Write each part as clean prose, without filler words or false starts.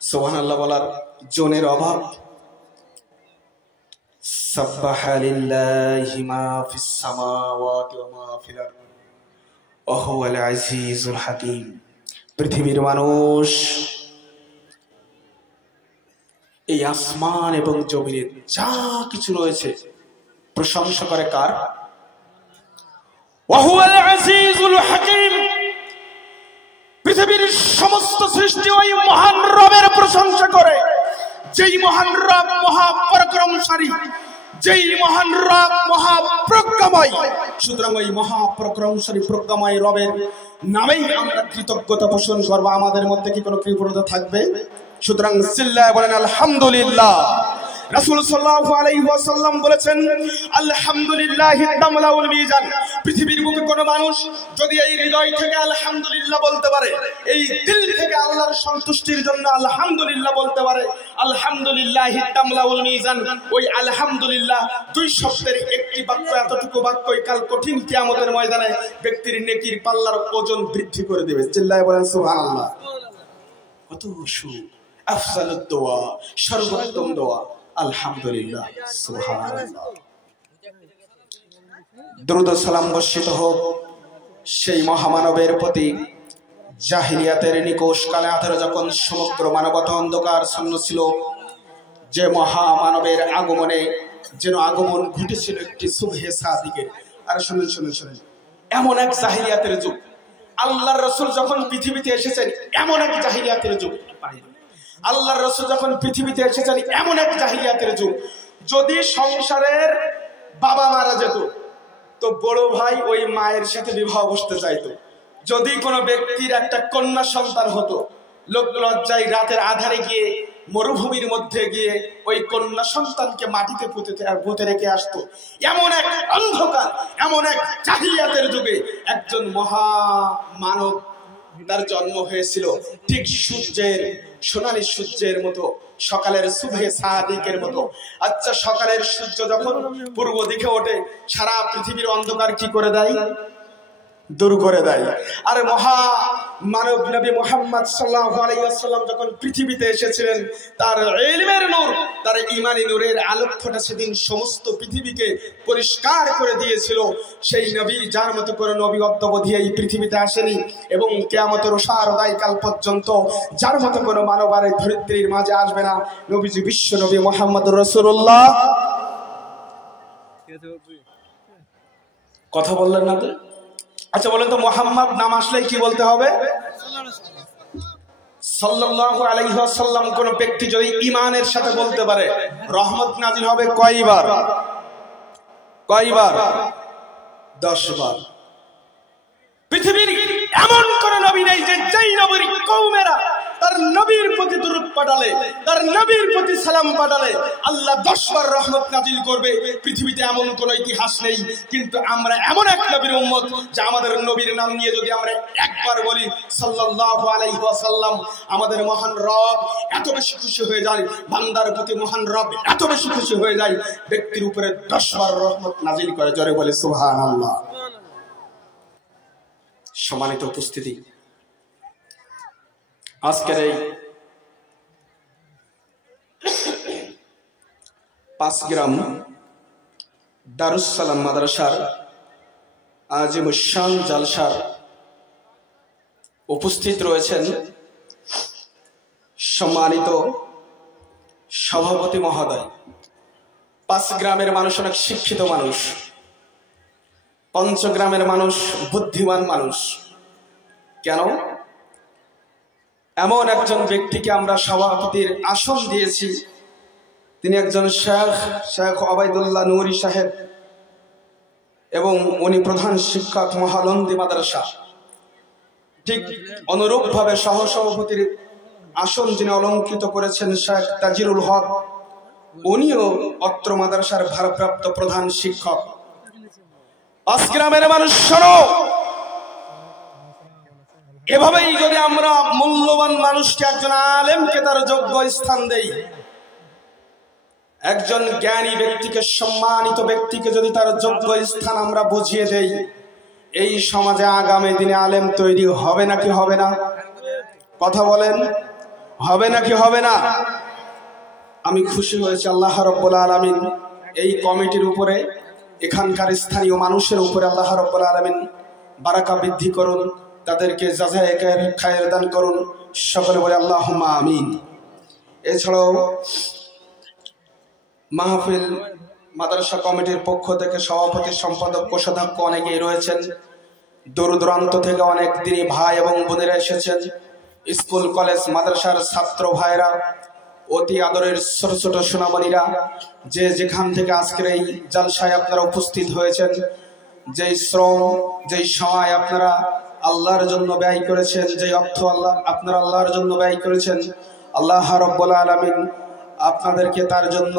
সুবহানাল্লাহ বলার জনের অভাব। সাব্বাহা লিল্লাহি মা ফিস সামাওয়াতি ওয়া মা ফিল আরদ ওয়া হুয়াল আজিজুল হাকীম। পৃথিবীর মানুষ এই আসমান এবং জমিনে যা কিছু রয়েছে প্রশংসা করে কার? ওয়া হুয়াল আজিজুল হাকীম। পৃথিবীর সমস্ত সৃষ্টি ওই মহান রবের প্রশংসা করে, যেই মহান রব মহাপরাক্রমশালী, যেই মহান রব মহাপ্রজ্ঞাময়। সুতরাং ওই মহাপরাক্রমশালী প্রজ্ঞাময় রবের নামেই আমরা কৃতজ্ঞতা পোষণ করবো। আমাদের মধ্যে কি কোনো কৃপণতা থাকবে? সুতরাং চিল্লায় বলেন আলহামদুলিল্লাহ। রাসূল সাল্লাল্লাহু আলাইহি ওয়াসাল্লাম বলেছেন, আলহামদুলিল্লাহি তামলাউল মিজান। পৃথিবীর বুকে কোনো মানুষ যদি এই হৃদয় থেকে আলহামদুলিল্লাহ বলতে পারে, এই দিল থেকে আল্লাহর সন্তুষ্টির জন্য আলহামদুলিল্লাহ বলতে পারে, আলহামদুলিল্লাহি তামলাউল মিজান। ওই আলহামদুলিল্লাহ দুই শব্দের একটি বাক্য, এতটুকু বাক্যই কাল কঠিন কিয়ামতের ময়দানে ব্যক্তির নেকির পাল্লার ওজন বৃদ্ধি করে দেবে। চিল্লায় বলেন সুবহানাল্লাহ। কত সুখ, আফজালুদ দোয়া, সর্বোত্তম দোয়া আলহামদুলিল্লাহ, সুবহানাল্লাহ। দরুদ ও সালাম বর্ষিত হোক সেই মহামানবের প্রতি, জাহিলিয়াতের নিকোষ কালে আধারে যখন সমগ্র মানবতা অন্ধকার শূন্য ছিল, যে মহামানবের আগমনে যেন আগমন ঘটেছিল একটি সুবহে সাদিকের। আর শুনুন শুনুন শুনুন, এমন এক জাহিলিয়াতের যুগ, আল্লাহর রাসূল যখন পৃথিবীতে এসেছেন এমন এক জাহিলিয়াতের যুগ, আল্লাহর রাসূল যখন পৃথিবীতে এসেছেন এমন এক জাহিলিয়াতের যুগ। যদি সংসারের বাবা মারা যেত তো বড় ভাই ওই মায়ের সাথে বিবাহ বসতে চাইতো। যদি কোনো ব্যক্তির একটা কন্যা সন্তান হতো, লোক লজ্জায় রাতের আধারে গিয়ে মরুভূমির মধ্যে গিয়ে ওই কন্যা সন্তানকে মাটিতে পুঁতে রেখে আসতো। এমন এক অন্ধকার, এমন এক জাহিলিয়াতের যুগে একজন মহা মানব তার জন্ম হয়েছিল, ঠিক সূর্যের, সোনালী সূর্যের মতো, সকালের সুবহে সাদিকের মতো। আচ্ছা, সকালের সূর্য যখন পূর্ব দিকে ওঠে, সারা পৃথিবীর অন্ধকার কি করে দেয়? দূর করে দেয়। আর মহা মানব নবী মুহাম্মদ সাল্লাল্লাহু আলাইহি ওয়াসাল্লাম যখন পৃথিবীতে এসেছিলেন, তার ইলমের নূর, তার ঈমানি নূরের আলোকটা সেদিন সমস্ত পৃথিবীকে পরিষ্কার করে দিয়েছিল। সেই নবী, যার মতো করে নবী অদ্যাবধি এই পৃথিবীতে আসেনি এবং কিয়ামতের সারদায়কাল পর্যন্ত যার মতো কোনো মানব আর এই ধরিত্রীর মাঝে আসবে না, নবীজি বিশ্ব নবী মুহাম্মদুর রাসূলুল্লাহ। কথা বললেন না তো? আচ্ছা বলেন তো, মুহাম্মদ নাম আসলেই কি বলতে হবে? সাল্লাল্লাহু আলাইহি ওয়াসাল্লাম। কোন ব্যক্তি যদি ঈমানের সাথে বলতে পারে, রহমত নাজিল হবে কয়বার? কয়বার? 10 বার। পৃথিবীর এমন কোন নবী নেই যে যেই নবীর কওমেরা তার নবীর প্রতি দরুদ পাঠালে, তার নবীর প্রতি সালাম পাঠালে আল্লাহ 10 বার রহমত নাজিল করবে। পৃথিবীতে এমন কোন ইতিহাস নেই। কিন্তু আমরা এমন এক নবীর উম্মত যে আমাদের নবীর নাম নিয়ে যদি আমরা একবার বলি সাল্লাল্লাহু আলাইহি ওয়াসাল্লাম, আমাদের মহান রব এত বেশি খুশি হয়ে যায়, বান্দার প্রতি মহান রব এত বেশি খুশি হয়ে যায়, ব্যক্তির উপরে 10 বার রহমত নাজিল করে। জোরে বলে সুবহানাল্লাহ। সম্মানিত উপস্থিতি, আজকের এই 5 গ্রাম দারুস সালাম মাদ্রাসার আজিমুশ-শান জালসার উপস্থিত রয়েছেন সম্মানিত সভাপতি মহোদয়। 5 গ্রামের মানুষ অনেক শিক্ষিত মানুষ, 5 গ্রামের মানুষ বুদ্ধিমান মানুষ। কেন? এমন একজন ব্যক্তিকে আমরা সভাপতির আসন দিয়েছি, তিনি একজন শেখ ওবায়দুল্লাহ নুরি সাহেব, এবং উনি প্রধান শিক্ষক মহানন্দী মাদ্রাসা। ঠিক অনুরূপভাবে সহসভাপতির আসন যিনি অলঙ্কৃত করেছেন শেখ তাজিরুল হক, উনিও অত্র মাদ্রাসার ভারপ্রাপ্ত প্রধান শিক্ষক। 5 গ্রামের মানুষ শোনো, এভাবেই যদি আমরা মূল্যবান মানুষকে, একজন আলেমকে তার যোগ্য স্থান দেই, একজন জ্ঞানী ব্যক্তিকে, সম্মানিত ব্যক্তিকে যদি তার যোগ্য স্থান আমরা বুঝিয়ে দেই, এই সমাজে আগামী দিনে আলেম তৈরি হবে নাকি হবে না? কথা বলেন। হবে নাকি হবে না? আমি খুশি হয়েছি আল্লাহ রাব্বুল আলামিন এই কমিটির উপরে, এখানকার স্থানীয় মানুষের উপরে আল্লাহ রাব্বুল আলামিন বারাকা বৃদ্ধি করুন, তাদেরকে জাযায়ে খায়ের দান করুন। সকলে বলে আল্লাহুম্মা আমিন। এছাড়াও মাহফিল মাদ্রাসা কমিটির পক্ষ থেকে সভাপতি, সম্পাদক, কোষাধ্যক্ষ অনেকেই রয়েছেন। দূর দূরান্ত থেকে অনেক দিনই ভাই এবং বোনেরা এসেছেন। স্কুল কলেজ মাদ্রাসার ছাত্র ভাইরা, অতি আদরের ছোট ছোট সোনামণিরা, যে যেখান থেকে আজকের এই জলসায় আপনারা উপস্থিত হয়েছেন, যেই শ্রম, যেই সময় আপনারা আল্লাহর জন্য ব্যয় করেছেন, যেই অর্থ আপনারা আল্লাহর জন্য ব্যয় করেছেন, আল্লাহ রাব্বুল আলামিন আপনাদেরকে তার জন্য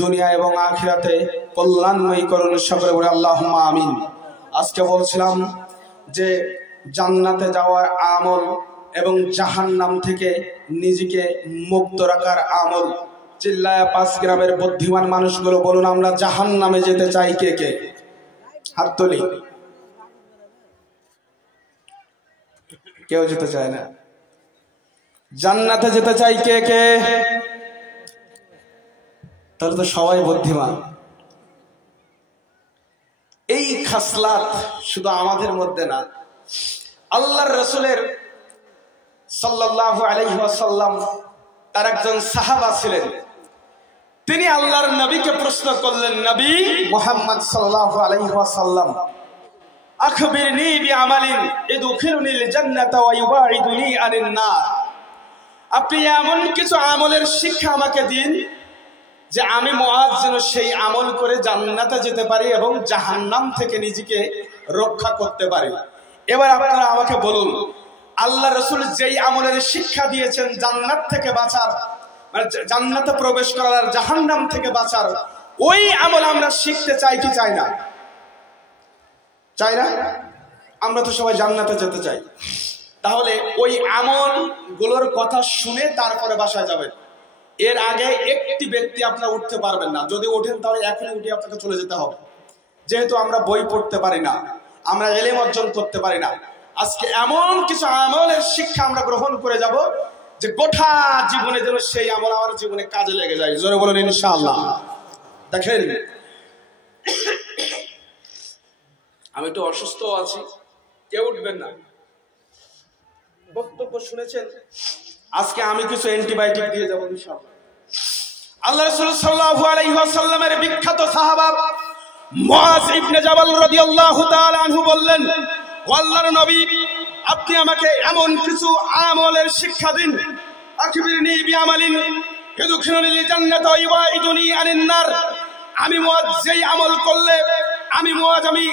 দুনিয়া এবং আখিরাতে কল্যাণময়ী করুন। সকলে বলে আল্লাহুম্মা আমিন। আজকে বলছিলাম যে জান্নাতে যাওয়ার আমল এবং জাহান্নাম থেকে নিজেকে মুক্ত রাখার আমল। চিল্লায়া 5 গ্রামের বুদ্ধিমান মানুষগুলো বলুন, আমরা জাহান্নামে যেতে চাই কে কে? হাত তুলি। কেউ যেতে চায় না। জান্নাতে যেতে চাই কে কে? তাহলে তো সবাই বুদ্ধিমান। এই খাসলাত শুধু আমাদের মধ্যে না, আল্লাহর রাসূলের সাল্লাল্লাহু আলাইহি ওয়াসাল্লাম তার একজন সাহাবা ছিলেন। তিনি আল্লাহর নবীকে প্রশ্ন করলেন, নবী মুহাম্মদ সাল্লাল্লাহু আলাইহি ওয়াসাল্লাম, আখবিরনি বিআমালিন ইদখিলুনিল জান্নাতা ওয়া ইউবাইদুনি আনিন নার। আপনি এমন কিছু আমলের শিক্ষা আমাকে দিন যে আমি মুআজ যেন সেই আমল করে জান্নাতে যেতে পারি এবং জাহান্নাম থেকে নিজেকে রক্ষা করতে পারি। এবার আপনারা আমাকে বলুন, আল্লাহ রাসূল যেই আমলের শিক্ষা দিয়েছেন জান্নাত থেকে বাঁচার, মানে জান্নাতে প্রবেশ করার আর জাহান্নাম থেকে বাঁচার, ওই আমল আমরা শিখতে চাই কি চাই না? চাই না? আমরা তো সবাই জান্নাতে যেতে চাই। তাহলে ওই আমল গুলোর কথা শুনে তারপরে বাসায় যাবেন। এর আগে একটি ব্যক্তি আপনারা উঠতে পারবেন না। যদি ওঠেন তাহলে এখনই উঠে আপনাকে চলে যেতে হবে, যেহেতু আমরা বই পড়তে পারি না, আমরা ইলম অর্জন করতে পারি না। আজকে এমন কিছু আমলের শিক্ষা আমরা গ্রহণ করে যাব যে গোটা জীবনে যেন সেই আমল আমার জীবনে কাজে লেগে যায়। জোরে বলেন ইনশাআল্লাহ। দেখেন, আমি একটু অসুস্থ আছি, কেউ উঠবেন না। বক্তব্য শুনেছেন, আজকে আমি কিছু অ্যান্টিবায়োটিক দিয়ে যাব ইনশাআল্লাহ। আল্লাহ রাসূল সাল্লাল্লাহু আলাইহি ওয়াসাল্লামের বিখ্যাত সাহাবা মুআজ ইবনে জাবাল রাদিয়াল্লাহু তাআলা আনহু বললেন, ও আল্লাহর নবী, আপনি আমাকে এমন কিছু আমলের শিক্ষা দিন, আখবিরনি বিআমালিন ইদখিলুনিল জান্নাতা ওয়া ইউবাইদুনি আনিন নার। আমি মুআজ যেই আমল করলে আমি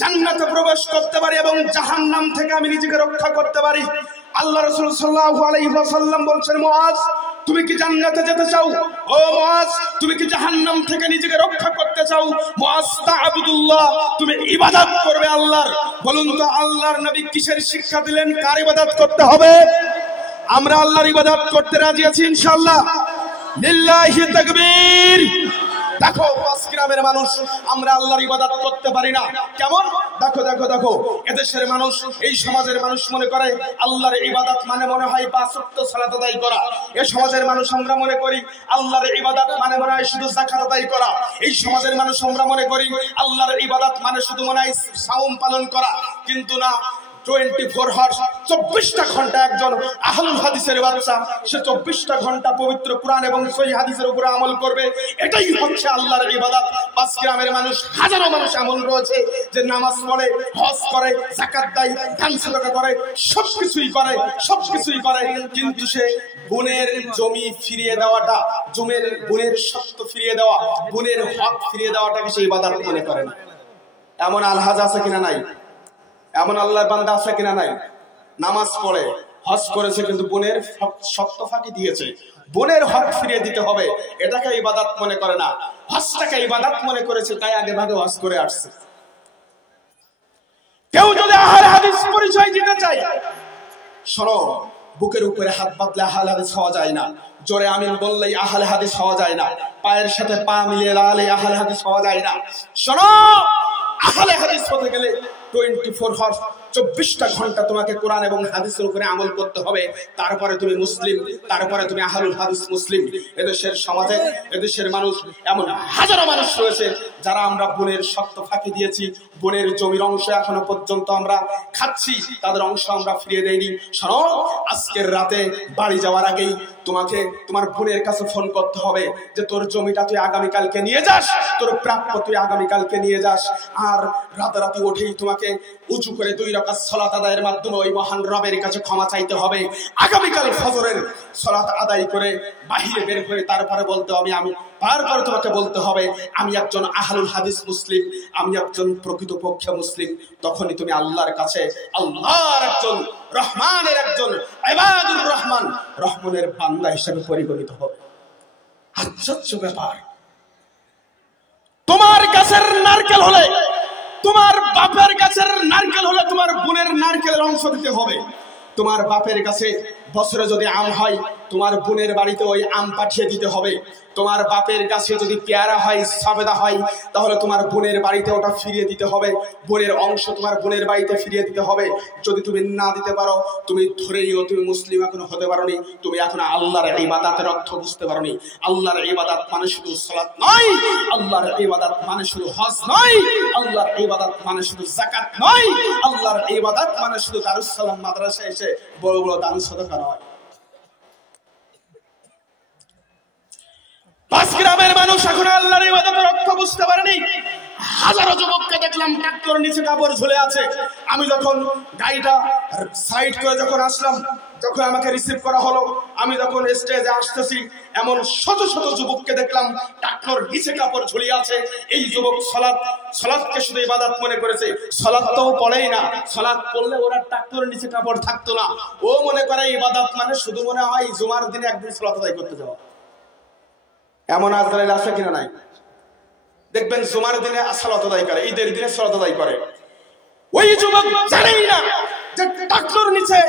জান্নাতে প্রবেশ করতে পারি এবং জাহান্নাম থেকে আমি নিজেকে রক্ষা করতে পারি। আল্লাহ রাসূল সাল্লাল্লাহু আলাইহি ওয়াসাল্লাম বলছেন, মুআজ তুমি কি জান্নাতে যেতে চাও? ও মুআজ, তুমি কি জাহান্নাম থেকে নিজেকে রক্ষা করতে চাও? মুআজ তা'বুদুল্লাহ, তুমি ইবাদত করবে আল্লাহর। বলুন তো আল্লাহর নবী কিসের শিক্ষা দিলেন? কার ইবাদত করতে হবে? আমরা আল্লাহর ইবাদত করতে রাজি আছি ইনশাআল্লাহ। লিল্লাহি তাকবীর। দেখো 5 গ্রামের মানুষ আমরা আল্লাহর ইবাদত করতে পারি না। কেমন? দেখো দেখো দেখো, এদেশের মানুষ, এই সমাজের মানুষ মনে করে আল্লাহর ইবাদত মানে মনে হয় 5 ওয়াক্ত সালাত আদায় করা। এই সমাজের মানুষ আমরা মনে করি আল্লাহর ইবাদত মানে মনে হয় শুধু যাকাত আদায় করা। এই সমাজের মানুষ আমরা মনে করি আল্লাহর ইবাদত মানে শুধু মনে হয় সাওম পালন করা। কিন্তু না, 24 আওয়ার্স 24টা ঘন্টা একজন আহলুল হাদিসের বাচ্চা সে 24টা ঘন্টা পবিত্র কুরআন এবং সহিহ হাদিসের উপরে আমল করবে। এটাই হচ্ছে আল্লাহর ইবাদত। 5 গ্রামের মানুষ, হাজারো মানুষ এমন রয়েছে যে নামাজ পড়ে, হজ করে, যাকাত দেয়, দান সাদাকা করে, সবকিছুই করে, কিন্তু সে বোনের জমি ফিরিয়ে দেওয়াটা, বোনের সত্য ফিরিয়ে দেওয়া, বোনের হক ফিরিয়ে দেওয়াটাকে সে ইবাদত মনে করে না। এমন আলহাজ আছে কিনা নাই? এমন আল্লাহর বান্দা আছে কিনা নাই? নামাজ পড়ে, হজ করেছে, কিন্তু বোনের সত্য ফাঁকি দিয়েছে, বোনের হক ফিরিয়ে দিতে হবে, এটাকে ইবাদত মনে করে না। হজটাকে ইবাদত মনে করেছে, তাই আগে ভাগে হজ করে আসছে। কেউ যদি আহলে হাদিস পরিচয় দিতে চায়, শোনো, বুকের উপরে হাত বাঁধলে আহলে হাদিস হওয়া যায় না, জোরে আমিন বললেই আহলে হাদিস হওয়া যায় না, পায়ের সাথে পা মিলিয়ে লালে আহলে হাদিস হওয়া যায় না। শোনো, আহলে হাদিস হতে গেলে 24 আওয়ার্স 24টা ঘন্টা তোমাকে কোরআন এবং হাদিসের উপরে আমল করতে হবে, তারপরে তুমি মুসলিম, তারপরে তুমি আহলুল হাদিস মুসলিম। এদেশের সমাজে, এদেশের মানুষ, এমন হাজারো মানুষ রয়েছে যারা আমরা বোনের শর্ত ফাঁকি দিয়েছি, বোনের জমির অংশ এখনো পর্যন্ত আমরা খাচ্ছি, তাদের অংশ আমরা ফিরিয়ে দেইনি। শোনো, আজকের রাতে বাড়ি যাওয়ার আগেই তোমাকে তোমার বোনের কাছে ফোন করতে হবে যে তোর জমিটা তুই আগামীকালকে নিয়ে যাস, তোর প্রাপ্য তুই আগামীকালকে নিয়ে যাস। আর রাতারাতি উঠেই তোমাকে উঁচু করে 2 রাকাত সালাত আদায়ের মাধ্যমে ওই মহান রবের কাছে ক্ষমা চাইতে হবে। আগামীকাল ফজরের সালাত আদায় করে বাহিরে বের হয়ে তারপরে বলতে হবে, আমি বারবার তোমাকে বলতে হবে আমি একজন আহলুল হাদিস মুসলিম, আমি একজন প্রকৃতপক্ষে মুসলিম। তখনই তুমি আল্লাহর কাছে আল্লাহর একজন, রহমানের একজন, ইবাদুর রহমান, রহমানের বান্দা হিসেবে পরিগণিত হবে। আশ্চর্য ব্যাপার, তোমার গাছের নারকেল হলে, তোমার বাপের গাছের নারকেল হলে তোমার বোনের নারকেলের অংশ দিতে হবে। তোমার বাপের কাছে বছরে যদি আম হয়, তোমার বোনের বাড়িতে ওই আম পাঠিয়ে দিতে হবে। তোমার বাপের কাছে যদি পেয়ারা হয়, সবেদা হয়, তাহলে তোমার বোনের বাড়িতে ওটা ফিরিয়ে দিতে হবে। বোনের অংশ তোমার বোনের বাড়িতে ফিরিয়ে দিতে হবে। যদি তুমি না দিতে পারো, তুমি ধরে নিও তুমি মুসলিম এখনো হতে পারোনি, তুমি এখন আল্লাহর ইবাদতের অর্থ বুঝতে পারোনি। আল্লাহর ইবাদত মানে শুধু সালাত নয়, আল্লাহর ইবাদত মানে শুধু হজ নয়, আল্লাহর ইবাদত মানে শুধু যাকাত নয়, আল্লাহর ইবাদত মানে শুধু দারুস সালাম মাদ্রাসায় এসে বড় বড় দান সাদাকা নয়। 5 গ্রামের মানুষ এখন আল্লাহর ইবাদতের অর্থ বুঝতে পারেনি। হাজারো যুবককে দেখলাম ট্রাক্টর নিচে কাপড় ঝুলে আছে। আমি যখন গাড়িটা সাইড করে যখন আসলাম, যখন আমাকে রিসিভ করা হলো, আমি যখন স্টেজে আসতেছি, এমন শত শত যুবককে দেখলাম ট্রাক্টর নিচে কাপড় ঝুলিয়ে আছে। এই যুবক সালাতকে শুধু ইবাদত মনে করেছে, সালাতটাও পড়েই না। সালাত পড়লে ওরা ট্রাক্টরের নিচে কাপড় থাকতো না। ও মনে করে ইবাদত মানে শুধু মনে হয় জুমার দিনে একদিন সালাত আদায় করতে যাওয়া। এমন আজরাইল আছে কিনা নাই? দেখবেন জুমার দিনে সালাত আদায় করে, ঈদের দিনে সালাত আদায় করে। ওই যুবক জানেই না যে ট্রাক্টর নিচে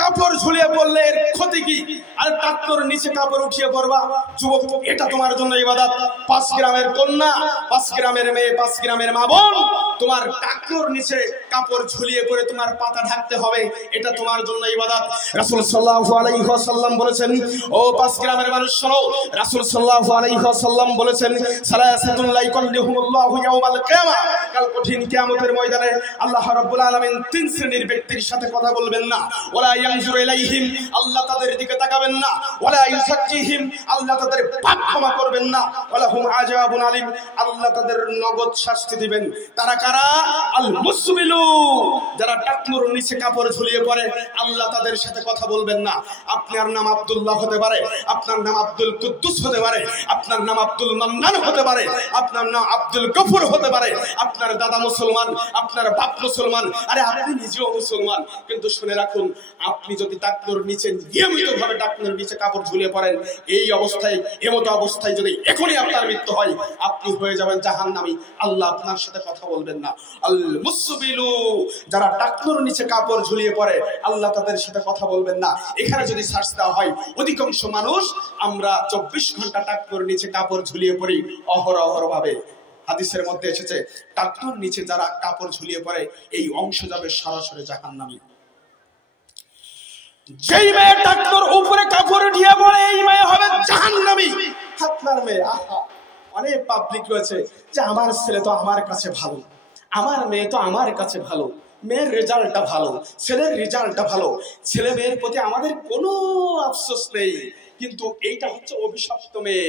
কাপড় ঝুলিয়ে পড়লে এর ক্ষতি কি। আর ট্রাক্টর নিচে কাপড় উঠিয়ে পড়বা, যুবক এটা তোমার জন্য ইবাদত। 5 গ্রামের কন্যা, 5 গ্রামের মেয়ে, 5 গ্রামের মা বোন, তোমার ট্রাক্টর নিচে কাপড় ঝুলিয়ে পড়ে তোমার পাতা ঢাকতে হবে, এটা তোমার জন্য ইবাদত। রাসূল সাল্লাল্লাহু আলাইহি ওয়াসাল্লাম বলেছেন, ও 5 গ্রামের মানুষ শোনো, রাসূল সাল্লাল্লাহু আলাইহি ওয়াসাল্লাম বলেছেন, সালাসাতুন লা ইকাল্লিহুমুল্লাহু ইয়াওমাল কিয়ামা, কাল কঠিন কিয়ামতের ময়দানে আল্লাহ রাব্বুল আলামিন 3 শ্রেণীর ব্যক্তির সাথে কথা বলবেন না। ওয়ালা ইয়ানজুরু ইলাইহিম, আল্লাহ তাদের দিকে তাকাবেন না। ওয়ালা ইউযাক্কিহিম, আল্লাহ তাদের পাপ ক্ষমা করবেন না। ওয়ালা হুম আযাবুন আলিম, আল্লাহ তাদের নগদ শাস্তি দিবেন। তারা কারা? আল মুসবিলু, যারা ট্রাক্টরের নিচে কাপড় ঝুলিয়ে পড়ে, আল্লাহ তাদের সাথে কথা বলবেন না। আপনার নাম আব্দুল্লাহ হতে পারে, আপনার নাম আব্দুল কুদ্দুস হতে পারে, আপনার নাম আব্দুল মান্নান হতে পারে, আপনার নাম আব্দুল গফুর হতে পারে, আপনার দাদা মুসলমান, আপনার বাপ মুসলমান, আরে আপনি নিজেও মুসলমান, কিন্তু শুনে রাখুন, আপনি যদি ট্রাক্টরের নিচে নিয়মিতভাবে ট্রাক্টরের নিচে কাপড় ঝুলিয়ে পড়েন, এই অবস্থায়, এমতো অবস্থায় যদি এখনই আপনার মৃত্যু হয়, আপনি হয়ে যাবেন জাহান্নামী। আল্লাহ আপনার সাথে কথা বলবেন না। আল মুসবিলু, যারা ট্রাক্টরের নিচে কাপড় ঝুলিয়ে পড়ে, আল্লাহ তাদের সাথে কথা বলবেন না। এখানে যদি সার্চ দেওয়া হয়, অধিকাংশ মানুষ আমরা 24 ঘন্টা ট্রাক্টরের নিচে কাপড় ঝুলিয়ে পড়ি অহরহ ভাবে। হাদিসের মধ্যে এসেছে, ট্রাক্টরের নিচে যারা কাপড় ঝুলিয়ে পড়ে, এই অংশ যাবে সরাসরি জাহান্নামী। যেই মেয়ে ট্রাক্টর উপরে কাপড় উঠিয়ে পড়ে, এই মেয়ে হবে জাহান্নামী। আপনার মেয়ে, আহা, অনেক পাবলিক রয়েছে যে আমার ছেলে তো আমার কাছে ভালো, আমার মেয়ে তো আমার কাছে ভালো, মেয়ের রেজাল্টটা ভালো, ছেলের রেজাল্টটা ভালো, ছেলে মেয়ের প্রতি আমাদের কোনো আফসোস নেই। কিন্তু এইটা হচ্ছে অভিশপ্ত মেয়ে,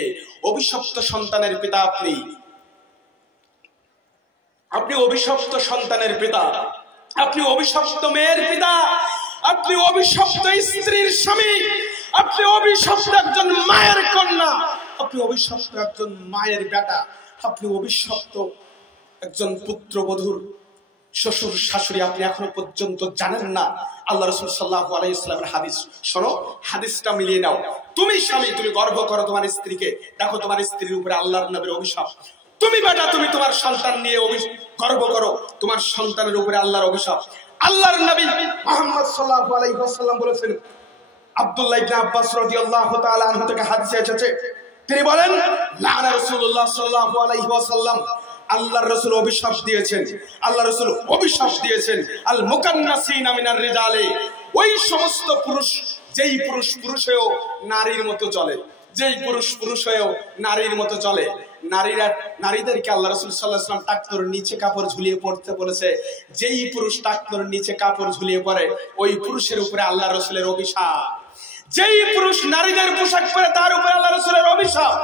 অভিশপ্ত সন্তানের পিতা। আপনি অভিশপ্ত সন্তানের পিতা, আপনি অভিশপ্ত মেয়ের পিতা, আপনি অভিশপ্ত স্ত্রীর স্বামী, আপনি অভিশপ্ত একজন মায়ের কন্যা, আপনি অভিশপ্ত একজন মায়ের বেটা, আপনি অভিশপ্ত একজন পুত্রবধূর শ্বশুর শাশুড়ি। আপনি এখনো পর্যন্ত জানেন না আল্লাহ রাসূল সাল্লাল্লাহু আলাইহি ওয়াসাল্লামের হাদিস। শোনো, হাদিসটা মিলিয়ে নাও। তুমি স্বামী, তুমি গর্ব করো তোমার স্ত্রীকে, দেখো তোমার স্ত্রীর উপরে আল্লাহর নবীর অভিশাপ। তুমি বেটা, তুমি তোমার সন্তান নিয়ে গর্ব করো, তোমার সন্তানের উপরে আল্লাহর অভিশাপ। আল্লাহর নবী মুহাম্মদ সাল্লাল্লাহু আলাইহি ওয়াসাল্লাম বলেছেন, আব্দুল্লাহ ইবনে আব্বাস রাদিয়াল্লাহু তাআলা আনহু থেকে হাদিসে এসেছে, তিনি বলেন, লানা রাসূলুল্লাহ সাল্লাল্লাহু আলাইহি ওয়াসাল্লাম আল্লাহর রাসূল অভিশাপ দিয়েছেন, আল্লাহ রাসূল অভিশাপ দিয়েছেন আল মুকান্নাসিনা মিনার রিজালে, ওই সমস্ত পুরুষ যেই পুরুষ হয়েও নারীর মতো চলে, যেই পুরুষ হয়েও নারীর মতো চলে। নারীদেরকে আল্লাহ রাসূল সাল্লাল্লাহু আলাইহি ওয়াসাল্লাম টাকনোর নিচে কাপড় ঝুলিয়ে পড়তে বলেছে। যেই পুরুষ টাকনোর নিচে কাপড় ঝুলিয়ে পড়ে ওই পুরুষের উপরে আল্লাহ রাসূলের অভিশাপ। যেই পুরুষ নারীদের পোশাক পরে তার উপরে আল্লাহ রাসূলের অভিশাপ।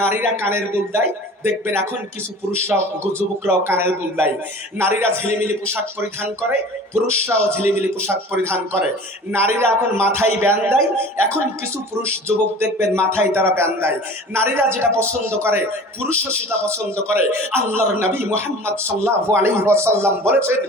নারীরা কানের দুল দেয়, দেখবেন এখন কিছু পুরুষরাও যুবকরাও কানের দুল দেয়। নারীরা ঝিলিমিলি পোশাক পরিধান করে, পুরুষরাও ঝিলিমিলি পোশাক পরিধান করে। নারীরা এখন মাথায় ব্যান্ড দেয়, এখন কিছু পুরুষ যুবক দেখবেন মাথায় তারা ব্যান্ড দেয়। নারীরা যেটা পছন্দ করে পুরুষও সেটা পছন্দ করে। আল্লাহর নবী মুহাম্মদ সাল্লাল্লাহু আলাইহি ওয়াসাল্লাম বলেছেন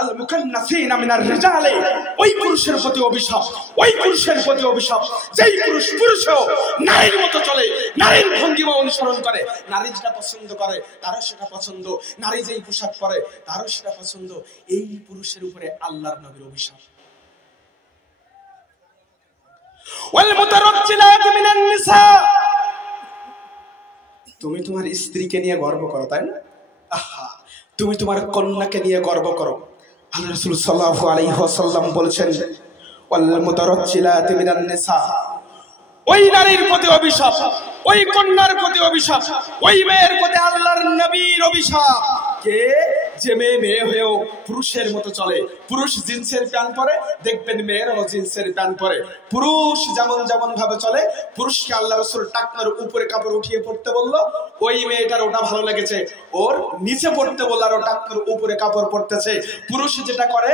আল মুকান্নাসিনা মিনার রিজালে, ওই পুরুষের প্রতি অভিশাপ, ওই পুরুষের প্রতি অভিশাপ যেই পুরুষও নারীর মতো চলে, নারীর ভঙ্গিমা অনুসরণ করে। নারী যেটা পছন্দ করে তারও সেটা পছন্দ, নারী যেই পোশাক পরে তারও সেটা পছন্দ। এই পুরুষের উপরে আল্লাহর নবীর অভিশাপ। ওয়াল মুতারাজ্জিলাতি মিনান নিসা, তুমি তোমার স্ত্রীকে নিয়ে গর্ব করো, তাই না? আহা, তুমি তোমার কন্যাকে নিয়ে গর্ব করো। আল্লাহ রাসূল সাল্লাল্লাহু আলাইহি ওয়াসাল্লাম বলেছেন ওয়াল মুতারাজ্জিলাতি মিনান নিসা, ওই নারীর প্রতি অভিশাপ, ওই কন্যার প্রতি অভিশাপ, ওই মেয়ের প্রতি আল্লাহর নবীর অভিশাপ। কে? যে মেয়ে হয়েও পুরুষের মতো চলে। পুরুষ জিন্সের প্যান্ট পরে, দেখবেন মেয়েরাও জিন্সের প্যান্ট পরে। পুরুষ যেমন ভাবে চলে, পুরুষকে আল্লাহ রাসূল টাকনার উপরে কাপড় উঠিয়ে পড়তে বললো, ওই মেয়েটার ওটা ভালো লেগেছে, ওর নিচে পড়তে বললো আর ও টাকনার উপরে কাপড় পরতেছে। পুরুষ যেটা করে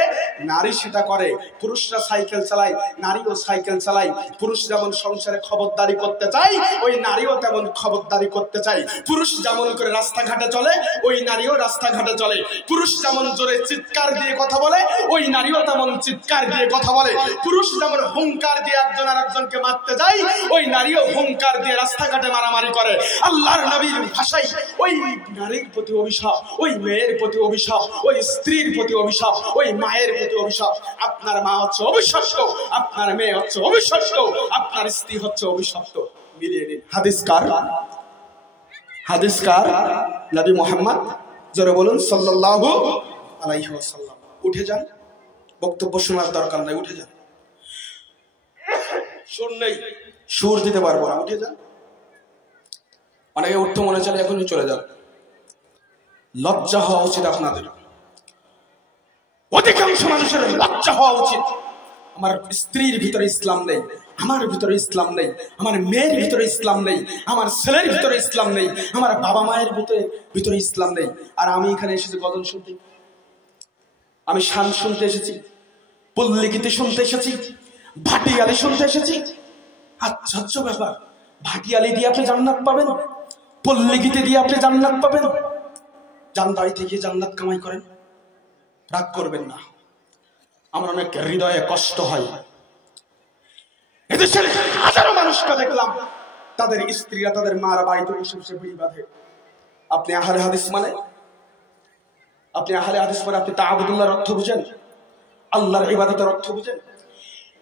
নারী সেটা করে। পুরুষরা সাইকেল চালায়, নারীও সাইকেল চালায়। পুরুষ যেমন সংসারে খবরদারি করতে চায়, ওই নারীও তেমন খবরদারি করতে চায়। পুরুষ যেমন করে রাস্তাঘাটে চলে, ওই নারীও রাস্তাঘাটে চলে। পুরুষ যেমন জোরে চিৎকার দিয়ে কথা বলে, ওই নারীও তেমন চিৎকার দিয়ে কথা বলে। পুরুষ যেমন হুঙ্কার দিয়ে একজন আরেকজনকে মারতে যায়, ওই নারীও হুঙ্কার দিয়ে রাস্তাঘাটে মারামারি করে। আল্লাহর নবীর ভাষায় ওই নারীর প্রতি অভিশাপ, ওই মেয়ের প্রতি অভিশাপ, ওই স্ত্রীর প্রতি অভিশাপ, ওই মায়ের প্রতি অভিশাপ। আপনার মা হচ্ছে অভিশপ্ত, আপনার মেয়ে হচ্ছে অভিশপ্ত, আপনার স্ত্রী হচ্ছে অভিশপ্ত। মিলিয়ে নিন। হাদিসকার নবী মুহাম্মদ, জোরে বলুন সাল্লাল্লাহু আলাইহি ওয়াসাল্লাম। উঠে যান, বক্তব্য শোনার দরকার নাই, উঠে যান। সুর নেই, সুর দিতে পারবো না, উঠে যান। অনেকে উঠতে মনে চলে, এখনই চলে যান। লজ্জা হওয়া উচিত আপনাদের, অধিকাংশ মানুষের লজ্জা হওয়া উচিত। আমার স্ত্রীর ভিতরে ইসলাম নেই, আমার ভিতরে ইসলাম নেই, আমার মেয়ের ভিতরে ইসলাম নেই, আমার ছেলের ভিতরে ইসলাম নেই, আমার বাবা মায়ের ভিতরে ইসলাম নেই। আর আমি এখানে এসেছি গজল শুনতে, আমি শান শুনতে এসেছি, পল্লী গীতি শুনতে এসেছি, ভাটিয়ালি শুনতে এসেছি। আশ্চর্য ব্যাপার, ভাটিয়ালি দিয়ে আপনি জান্নাত পাবেন, পল্লী গীতি দিয়ে আপনি জান্নাত পাবেন। যান বাড়ি থেকে জান্নাত কামাই করেন, রাগ করবেন না। আমার অনেক হৃদয়ে কষ্ট হয়। এদেশের হাজারো মানুষকে দেখলাম তাদের স্ত্রীরা তাদের মারা বাড়িতে বসে বসে বিড়ি বাঁধে। আপনি আহলে হাদিস মানে, আপনি তাআবুদুল্লাহর অর্থ বুঝেন, আল্লাহর ইবাদতের অর্থ বুঝেন?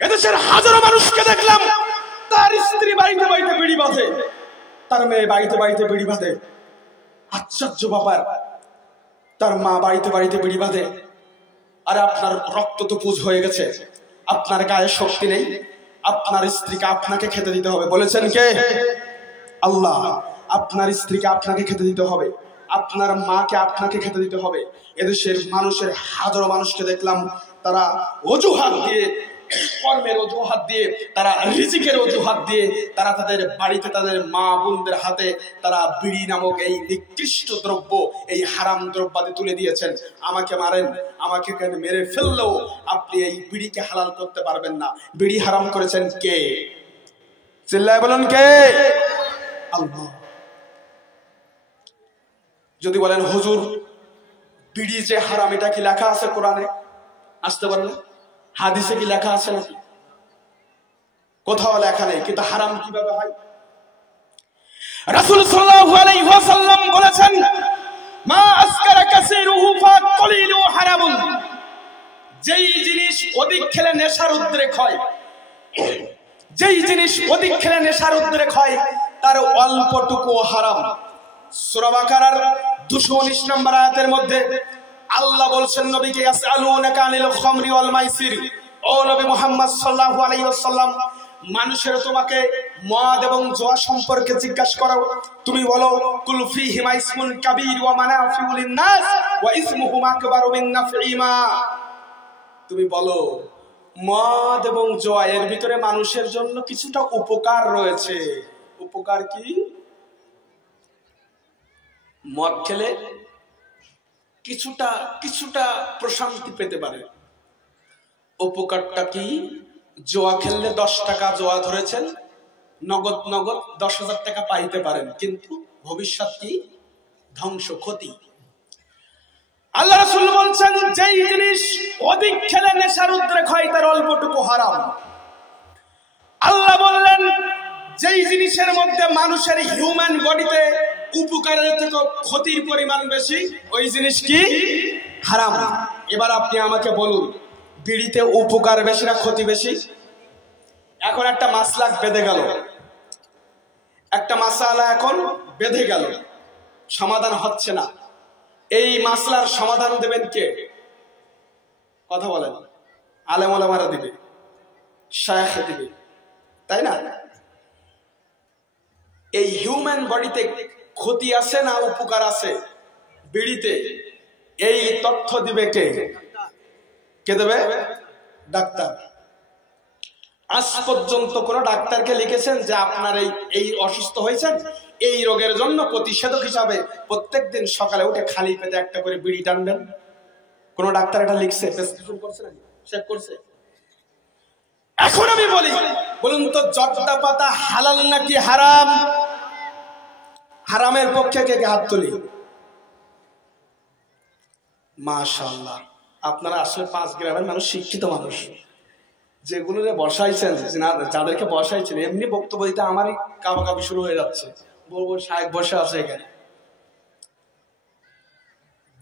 এদেশের হাজারো মানুষকে দেখলাম তার স্ত্রী বাড়িতে বাড়িতে বিড়ি বাঁধে, তার মেয়ে বাড়িতে বাড়িতে বিড়ি বাঁধে। আশ্চর্য ব্যাপার, তার মা বাড়িতে বাড়িতে বিড়ি বাঁধে। আরে আপনার রক্ত তো পুজ হয়ে গেছে, আপনার গায়ে শক্তি নেই, আপনার স্ত্রীকে আপনাকে খেতে দিতে হবে। বলেছেন কে? আল্লাহ। আপনার স্ত্রীকে আপনাকে খেতে দিতে হবে, আপনার মাকে আপনাকে খেতে দিতে হবে। এদেশের মানুষের হাজারো মানুষকে দেখলাম তারা অজুহাত দিয়ে, কর্মের অজুহাত দিয়ে, তারা রিজিকের অজুহাত দিয়ে তারা তাদের বাড়িতে তাদের মা বোনদের হাতে তারা বিড়ি নামক এই নিকৃষ্ট দ্রব্য, এই হারাম দ্রব্যাদি তুলে দিয়েছেন। আমাকে মারেন, আমাকে কেন মেরে ফেললেও আপনি এই বিড়িকে হালাল করতে পারবেন না। বিড়ি হারাম করেছেন কে? চিল্লায় বলেন কে? আল্লাহ। যদি বলেন হুজুর বিড়ি যে হারাম, এটা কি লেখা আছে কোরআনে? আসতে পারলে হাদিসে কি লেখা আছে নাকি? কোথাও লেখা নেই, কিন্তু হারাম কিভাবে হয়? রাসূল সাল্লাল্লাহু আলাইহি ওয়াসাল্লাম বলেছেন মা আসকারা কাসীরুহু ফাকলিলু হারামুন। যেই জিনিস অধিক খেলে নেশার উদ্রেক হয়, যেই জিনিস অধিক খেলে নেশার উদ্রেক হয় তার অল্পটুকু হারাম। সূরা বাকারার 219 নম্বর আয়াতের মধ্যে আল্লাহ বলছেন নবীকে, ইয়াসআলুনাকা আনিল খামরি ওয়াল মাইসির, ও নবী মুহাম্মদ সাল্লাল্লাহু আলাইহি ওয়াসাল্লাম, মানুষের তোমাকে মদ এবং জুয়া সম্পর্কে জিজ্ঞাসা করো, তুমি বলো কুল ফীহিমা ইসমুন কাবীর ওয়া মানাফিউ লিন-নাস ওয়া ইসমুহুমা আকবারু মিন নাফঈমা। তুমি বলো মদ এবং জুয়া এর ভিতরে মানুষের জন্য কিছুটা উপকার রয়েছে। উপকার কি? মদ খেলে কিছুটা প্রশান্তি পেতে পারে। উপকারটা কি? জোয়া খেললে 10 টাকা জোয়া ধরেছেন, নগদ 10,000 টাকা পাইতে পারেন, কিন্তু ভবিষ্যৎ কি? ধ্বংস, ক্ষতি। আল্লাহ রাসূল বলছেন যেই জিনিস অধিক খেলে নেশার উদ্রেক হয় তার অল্পটুকু হারাম। আল্লাহ বললেন যেই জিনিসের মধ্যে মানুষের হিউম্যান বডিতে উপকারের থেকে ক্ষতির পরিমাণ বেশি, ওই জিনিস কি? হারাম। এবার আপনি আমাকে বলুন, বিড়িতে উপকার বেশি না ক্ষতি বেশি? এখন একটা মাসলাক বেঁধে গেল, একটা মাসালা এখন বেঁধে গেল, সমাধান হচ্ছে না। এই মাসলার সমাধান দেবেন কে? কথা বলেন। আলেম ওলামারা দিবে, শায়েখ দিবে, তাই না? এই হিউম্যান বডিতে ক্ষতি আছে না উপকার আছে বিড়িতে, এই তথ্য দিবে কে? কে দেবে? ডাক্তার। আজ পর্যন্ত কোন ডাক্তারকে লিখেছেন যে আপনার এই অসুস্থ হয়েছেন, এই রোগের জন্য প্রতিষেধক হিসাবে প্রত্যেকদিন সকালে উঠে খালি পেটে একটা করে বিড়ি টানবেন? কোন ডাক্তার এটা লিখছে? প্রেসক্রিপশন করছে নাকি? চেক করছে? এখন আমি বলি, বলুন তো জর্দা পাতা হালাল নাকি হারাম? হারামের পক্ষে কে কে হাত তুলি? মাশাআল্লাহ, আপনারা আসলে 5 গ্রামের মানুষ, শিক্ষিত মানুষ। যেগুলো বসাইছেন, যাদেরকে বসাইছেন, এমনি বক্তব্য দিতে আমারই কাবাকাবি শুরু হয়ে যাচ্ছে। বলবো শায়েখ বসে আছে এখানে।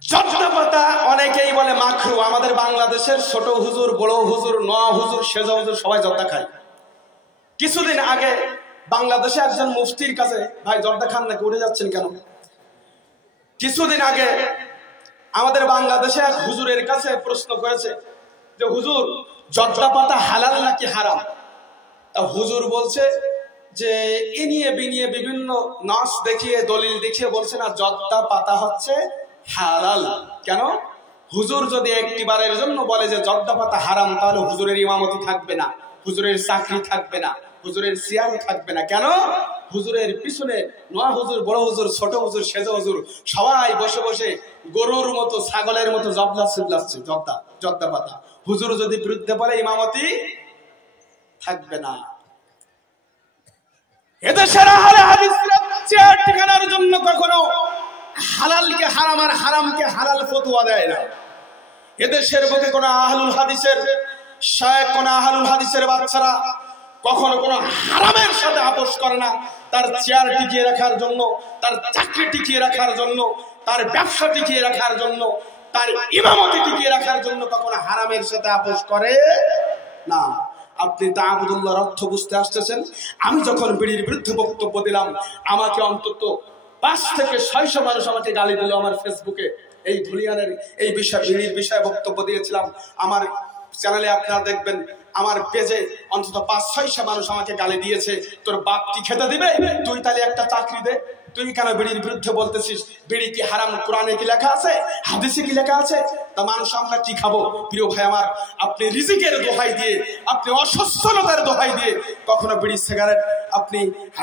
জর্দা পাতা অনেকেই বলে মাখরু। আমাদের বাংলাদেশের ছোট হুজুর, বড় হুজুর, নোয়া হুজুর, সেজা হুজুর সবাই জর্দা খায়। কিছুদিন আগে বাংলাদেশে একজন মুফতির কাছে, ভাই জর্দা খান নাকি, উঠে যাচ্ছেন কেন? কিছুদিন আগে আমাদের বাংলাদেশে এক হুজুরের কাছে প্রশ্ন করেছে যে হুজুর জর্দা পাতা হালাল নাকি হারাম? হুজুর বলছে যে এ নিয়ে বিনিয়ে বিভিন্ন নাস দেখিয়ে, দলিল দেখিয়ে বলছে না, জর্দা পাতা হচ্ছে হালাল। কেন? হুজুর যদি একটিবারের জন্য বলে যে জর্দা পাতা হারাম, তাহলে হুজুরের ইমামতি থাকবে না, হুজুরের চাকরি থাকবে না, হুজুরের সিয়ার থাকবে না। কেন? হুজুরের পিছনে নোয়া হুজুর, বড় হুজুর, ছোট হুজুর, সেজা হুজুর সবাই বসে বসে গরুর মতো, ছাগলের মতো জবলা চিল্লাচ্ছে জর্দা পাতা। হুজুর যদি বিরুদ্ধে বলে, ইমামতি থাকবে না। এদেশের আহলে হাদিসরা চেয়ার ঠিকানার জন্য কখনো হালালকে হারাম আর হারামকে হালাল ফতোয়া দেয় না। এদেশের বুকে কোন আহলুল হাদিসের শায়েখ, কোন আহলুল হাদিসের বাচ্চারা কখনো কোনো হারামের সাথে আপোষ করে না। তার চেয়ার টিকিয়ে রাখার জন্য, তার চাকরি টিকিয়ে রাখার জন্য, তার ব্যবসা টিকিয়ে রাখার জন্য, তার ইমামতি টিকিয়ে রাখার জন্য কখনো হারামের সাথে আপোষ করে না। আপনি তাআবুদুল্লাহর অর্থ বুঝতে আসতেছেন। আমি যখন বিড়ির বিরুদ্ধে বক্তব্য দিলাম, আমাকে অন্তত 5 থেকে 600 মানুষ আমাকে গালি দিল। আমার ফেসবুকে এই ধুলিয়ানের এই বিষয়, বিড়ির বিষয়ে বক্তব্য দিয়েছিলাম। আমার চ্যানেলে আপনারা দেখবেন, আমার পেজে অন্তত 5-600 মানুষ আমাকে গালি দিয়েছে। তোর বাপ কি খেতে দিবে? তুই তাহলে একটা চাকরি দে। তুই কেন বিড়ির বিরুদ্ধে বলতেছিস? বিড়ি কি হারাম? কোরআনে কি লেখা আছে? হাদিসে কি লেখা আছে? তা মানুষ আমরা কি খাবো? প্রিয় ভাই আমার, আপনি রিজিকের দোহাই দিয়ে, আপনি অসচ্ছলতার দোহাই দিয়ে কখনো বিড়ি, সিগারেট, আপনি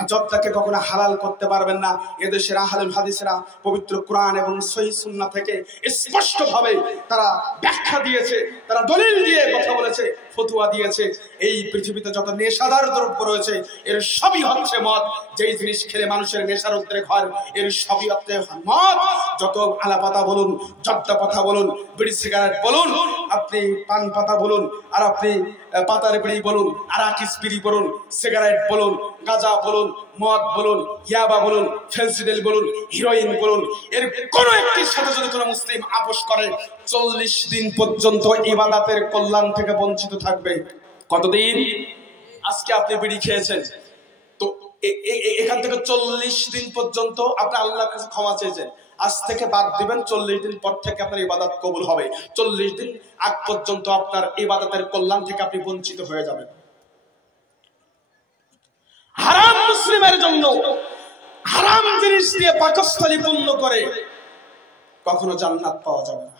জর্দাকে কখনো হালাল করতে পারবেন না। এদেশের আহলুল হাদিসরা পবিত্র কোরআন এবং সহিহ সুন্নাহ থেকে স্পষ্ট ভাবে তারা ব্যাখ্যা দিয়েছে, তারা দলিল দিয়ে কথা বলেছে, ফতোয়া দিয়েছে। এই পৃথিবীতে যত নেশাদার দ্রব্য রয়েছে, এর সবই হচ্ছে মদ। যেই জিনিস খেলে মানুষের নেশার উদ্রেক হয়, এর সবই হচ্ছে মদ। যত আলা পাতা বলুন, জর্দা পাতা বলুন, বিড়ি সিগারেট বলুন, আপনি পান পাতা বলুন, আর আপনি পাতার বিড়ি বলুন, আরাকিস বিড়ি বলুন, সিগারেট বলুন, গাঁজা বলুন, মদ বলুন, ইয়াবা বলুন, ফেন্সিডিল বলুন, হিরোইন বলুন, এর কোন একটির সাথে যদি কোনো মুসলিম আপোষ করে, 40 দিন পর্যন্ত ইবাদতের কল্যাণ থেকে বঞ্চিত থাকবে। কতদিন? আজকে আপনি বিড়ি খেয়েছেন, তো এখান থেকে 40 দিন পর্যন্ত আপনি আল্লাহর কাছে ক্ষমা চেয়েছেন। আজ থেকে বাদ দিবেন, 40 দিন পর থেকে আপনার ইবাদত কবুল হবে। 40 দিন আগ পর্যন্ত আপনার ইবাদতের কল্যাণ থেকে আপনি বঞ্চিত হয়ে যাবেন। হারাম মুসলিমের জন্য হারাম জিনিস দিয়ে পাকস্থলী পূর্ণ করে কখনো জান্নাত পাওয়া যাবে না।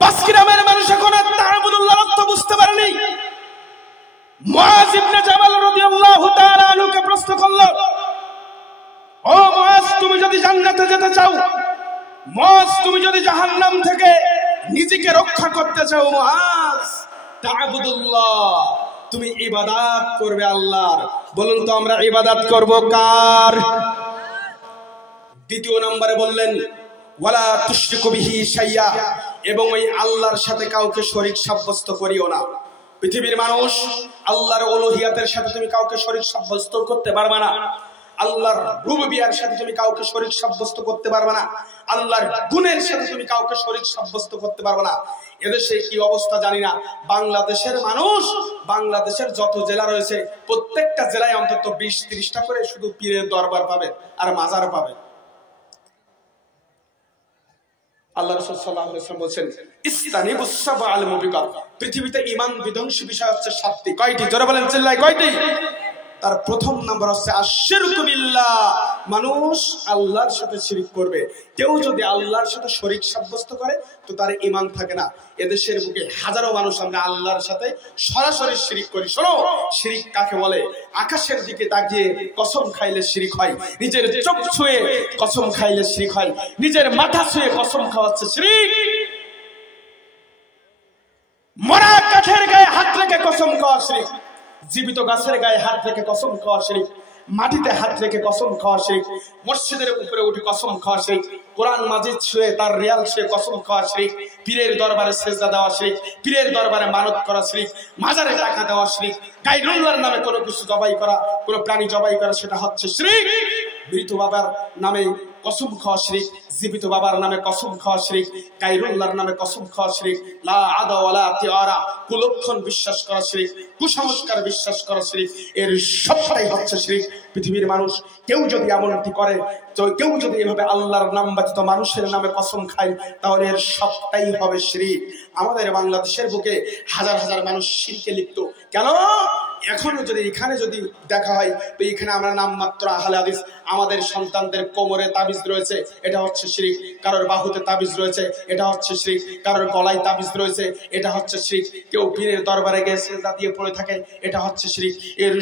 পাঁচ গ্রামের মানুষ এখনো তা'বুদুল্লাহর অর্থ বুঝতে পারেনি। মুআজ ইবনে জাবাল রাদিয়াল্লাহু তাআলা আনহুকে প্রশ্ন করলো, ও মুআজ, তুমি যদি জান্নাতে যেতে চাও, মুআজ তুমি যদি জাহান্নাম থেকে নিজেকে রক্ষা করতে চাও, মুআজ তা'বুদুল্লাহ, তুমি ইবাদত করবে আল্লাহর। বলুন তো আমরা ইবাদত করব কার? দ্বিতীয় নম্বরে বললেন ওয়ালা তুশরিকু বিহি শাইয়া, এবং ওই আল্লাহর সাথে কাউকে শরীক সাব্যস্ত করিও না। পৃথিবীর মানুষ আল্লাহর উলুহিয়াতের সাথে তুমি কাউকে শরীক সাব্যস্ত করতে পারবে না। আল্লাহর রুবুবিয়ার সাথে তুমি কাউকে শরীক সাব্যস্ত করতে পারবে না। আল্লাহর গুণের সাথে তুমি কাউকে শরীক সাব্যস্ত করতে পারবে না। এদেশে কি অবস্থা জানি না, বাংলাদেশের মানুষ, বাংলাদেশের যত জেলা রয়েছে প্রত্যেকটা জেলায় অন্তত 20-30টা করে শুধু পীরের দরবার পাবে আর মাজার পাবে। আল্লাহ রাসূল সাল্লাল্লাহু আলাইহি ওয়াসাল্লাম বলেন ইসতানিবুস সাবআল মুবিকাত, পৃথিবীতে ঈমান বিধ্বংসী বিষয় হচ্ছে 7টি। কয়টি? জোরে বলেন, চিল্লায় কয়টি? তার প্রথম নাম্বার হচ্ছে আশরিকু বিল্লাহ, মানুষ আল্লাহর সাথে শিরিক করবে। কেউ যদি আল্লাহর সাথে শরীক সাব্যস্ত করে তো তার ঈমান থাকে না। এদেশের বুকে হাজারো মানুষ আমরা আল্লাহর সাথে সরাসরি শিরিক করি। শোনো, শিরিক কাকে বলে? আকাশের দিকে তাকিয়ে কসম খাইলে শিরিক হয়, নিজের চোখ ছুঁয়ে কসম খাইলে শিরিক হয়, নিজের মাথা ছুঁয়ে কসম খাওয়া হচ্ছে শিরিক। মরা কাঠের গায়ে হাত রেখে কসম খাওয়া শিরিক, জীবিত গাছের গায়ে হাত রেখে কসম খাওয়া শিরিক, মাটিতে হাত রেখে কসম খাওয়া শিরিক, মসজিদের উপরে উঠে কসম খাওয়া শিরিক, কোরআন মাজিদ ছুঁয়ে তার রিয়াল ছুঁয়ে কসম খাওয়া শিরিক, পীরের দরবারে সেজদা দেওয়া শিরিক, পীরের দরবারে মানত করা শিরিক, মাজারে টাকা দেওয়া শিরিক, গায়রুল্লাহর নামে কোনো কিছু জবাই করা, কোনো প্রাণী জবাই করা, সেটা হচ্ছে শিরিক। মৃত বাবার নামে কসম খাওয়া শিরিক, জীবিত বাবার নামে কসম খাওয়া শিরিক, গায়রুল্লাহর নামে কসম খাওয়া শিরিক, লা আদা ওয়ালা তিআরা, কুলক্ষণ বিশ্বাস করা শিরিক, কুসংস্কার বিশ্বাস করা শিরিক, এর সবটাই হচ্ছে শিরিক। পৃথিবীর মানুষ কেউ যদি এমনটি করে, তো কেউ যদি এভাবে আল্লাহর নাম ব্যতীত মানুষের নামে কসম খায়, তাহলে এর সবটাই হবে শিরিক। আমাদের বাংলাদেশের বুকে হাজার হাজার মানুষ শিরকে লিপ্ত। কেন? এখনো যদি এখানে যদি দেখা হয় তো এখানে আমরা নামমাত্র আহলে হাদিস, আমাদের সন্তানদের কোমরে তাবিজ রয়েছে, এটা হচ্ছে শিরিক। কারোর বাহুতে তাবিজ রয়েছে, এটা হচ্ছে শিরিক। কারোর গলায় তাবিজ রয়েছে, এটা হচ্ছে শিরিক। কেউ পীরের দরবারে গিয়ে সিজদা দিয়ে পড়ে থাকে, এটা হচ্ছে শিরিক। এর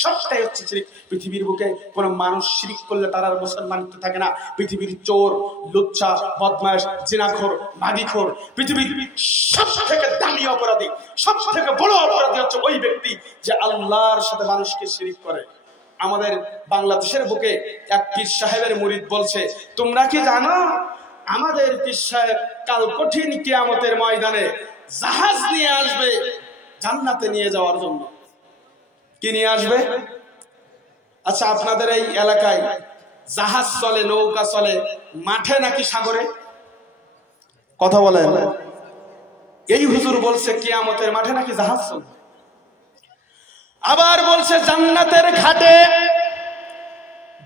সবটাই হচ্ছে শিরিক। পৃথিবীর বুকে কোনো মানুষ শিরিক করলে তার আর মুসলমানিত্ব থাকে না। পৃথিবীর চোর, লুচ্চা, বদমাশ, জিনাখোর, মাগিখোর, পৃথিবীর সব থেকে দামি অপরাধী, সব থেকে বড় অপরাধী হচ্ছে ওই ব্যক্তি যে আল্লাহর সাথে মানুষকে শিরিক করে। আমাদের বাংলাদেশের বুকে এক পীর সাহেবের মুরিদ বলছে, তোমরা কি জানো আমাদের পীর সাহেব কাল কঠিন কিয়ামতের ময়দানে জাহাজ নিয়ে আসবে জান্নাতে নিয়ে যাওয়ার জন্য। কি নিয়ে আসবে? আচ্ছা, আপনাদের এই এলাকায় জাহাজ চলে, নৌকা চলে মাঠে নাকি সাগরে? কথা বলেন। এই হুজুর বলছে কিয়ামতের মাঠে নাকি জাহাজ চলে। আবার বলছে জান্নাতের ঘাটে,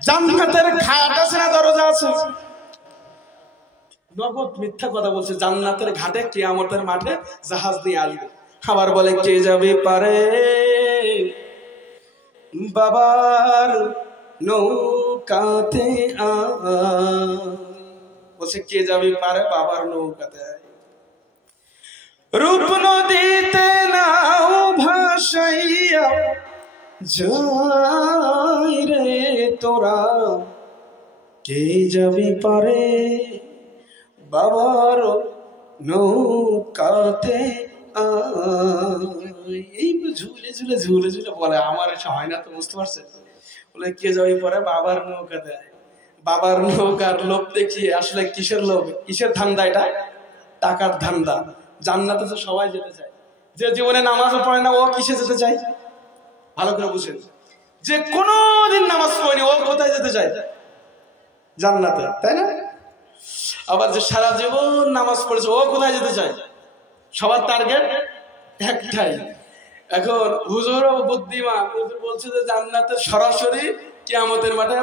জান্নাতের ঘাট আছে না দরজা আছে? নগদ মিথ্যা কথা বলছে। জান্নাতের ঘাটে কিয়ামতের মাঠে জাহাজ নিয়ে আসবে। আবার বলে কে যাবে পারে বাবার নৌকাতে, বলছে কে যাবে পারে বাবার নৌকাতে। রূপ নদীতে নাও ভাসাইয়া যাই রে তোরা, কে যাবি পারে বাবার নৌকাতে। এই ঝুলে ঝুলে ঝুলে ঝুলে বলে, আমার এসে হয় না তো, বুঝতে পারছেন? বলে কে যাবি পারে বাবার নৌকাতে। বাবার নৌকার লোভ দেখিয়ে আসলে কিসের লোভ, কিসের ধান্দা? এটা টাকার ধান্দা। জান্নাতে তো সবাই যেতে চায়। যে জীবনে নামাজও পড়ে না ও কিসে যেতে চায়? ভালো করে বুঝেন। যে কোনদিন নামাজ পড়েনি ও কোথায় যেতে চায়? জান্নাতে, তাই না? আবার যে সারা জীবন নামাজ পড়েছে ও কোথায় যেতে চায়? সবার টার্গেট একটাই, এখন হুজুরও বুদ্ধিমান, হুজুর বলছে যে জান্নাতে সরাসরি কিয়ামতের মাঠে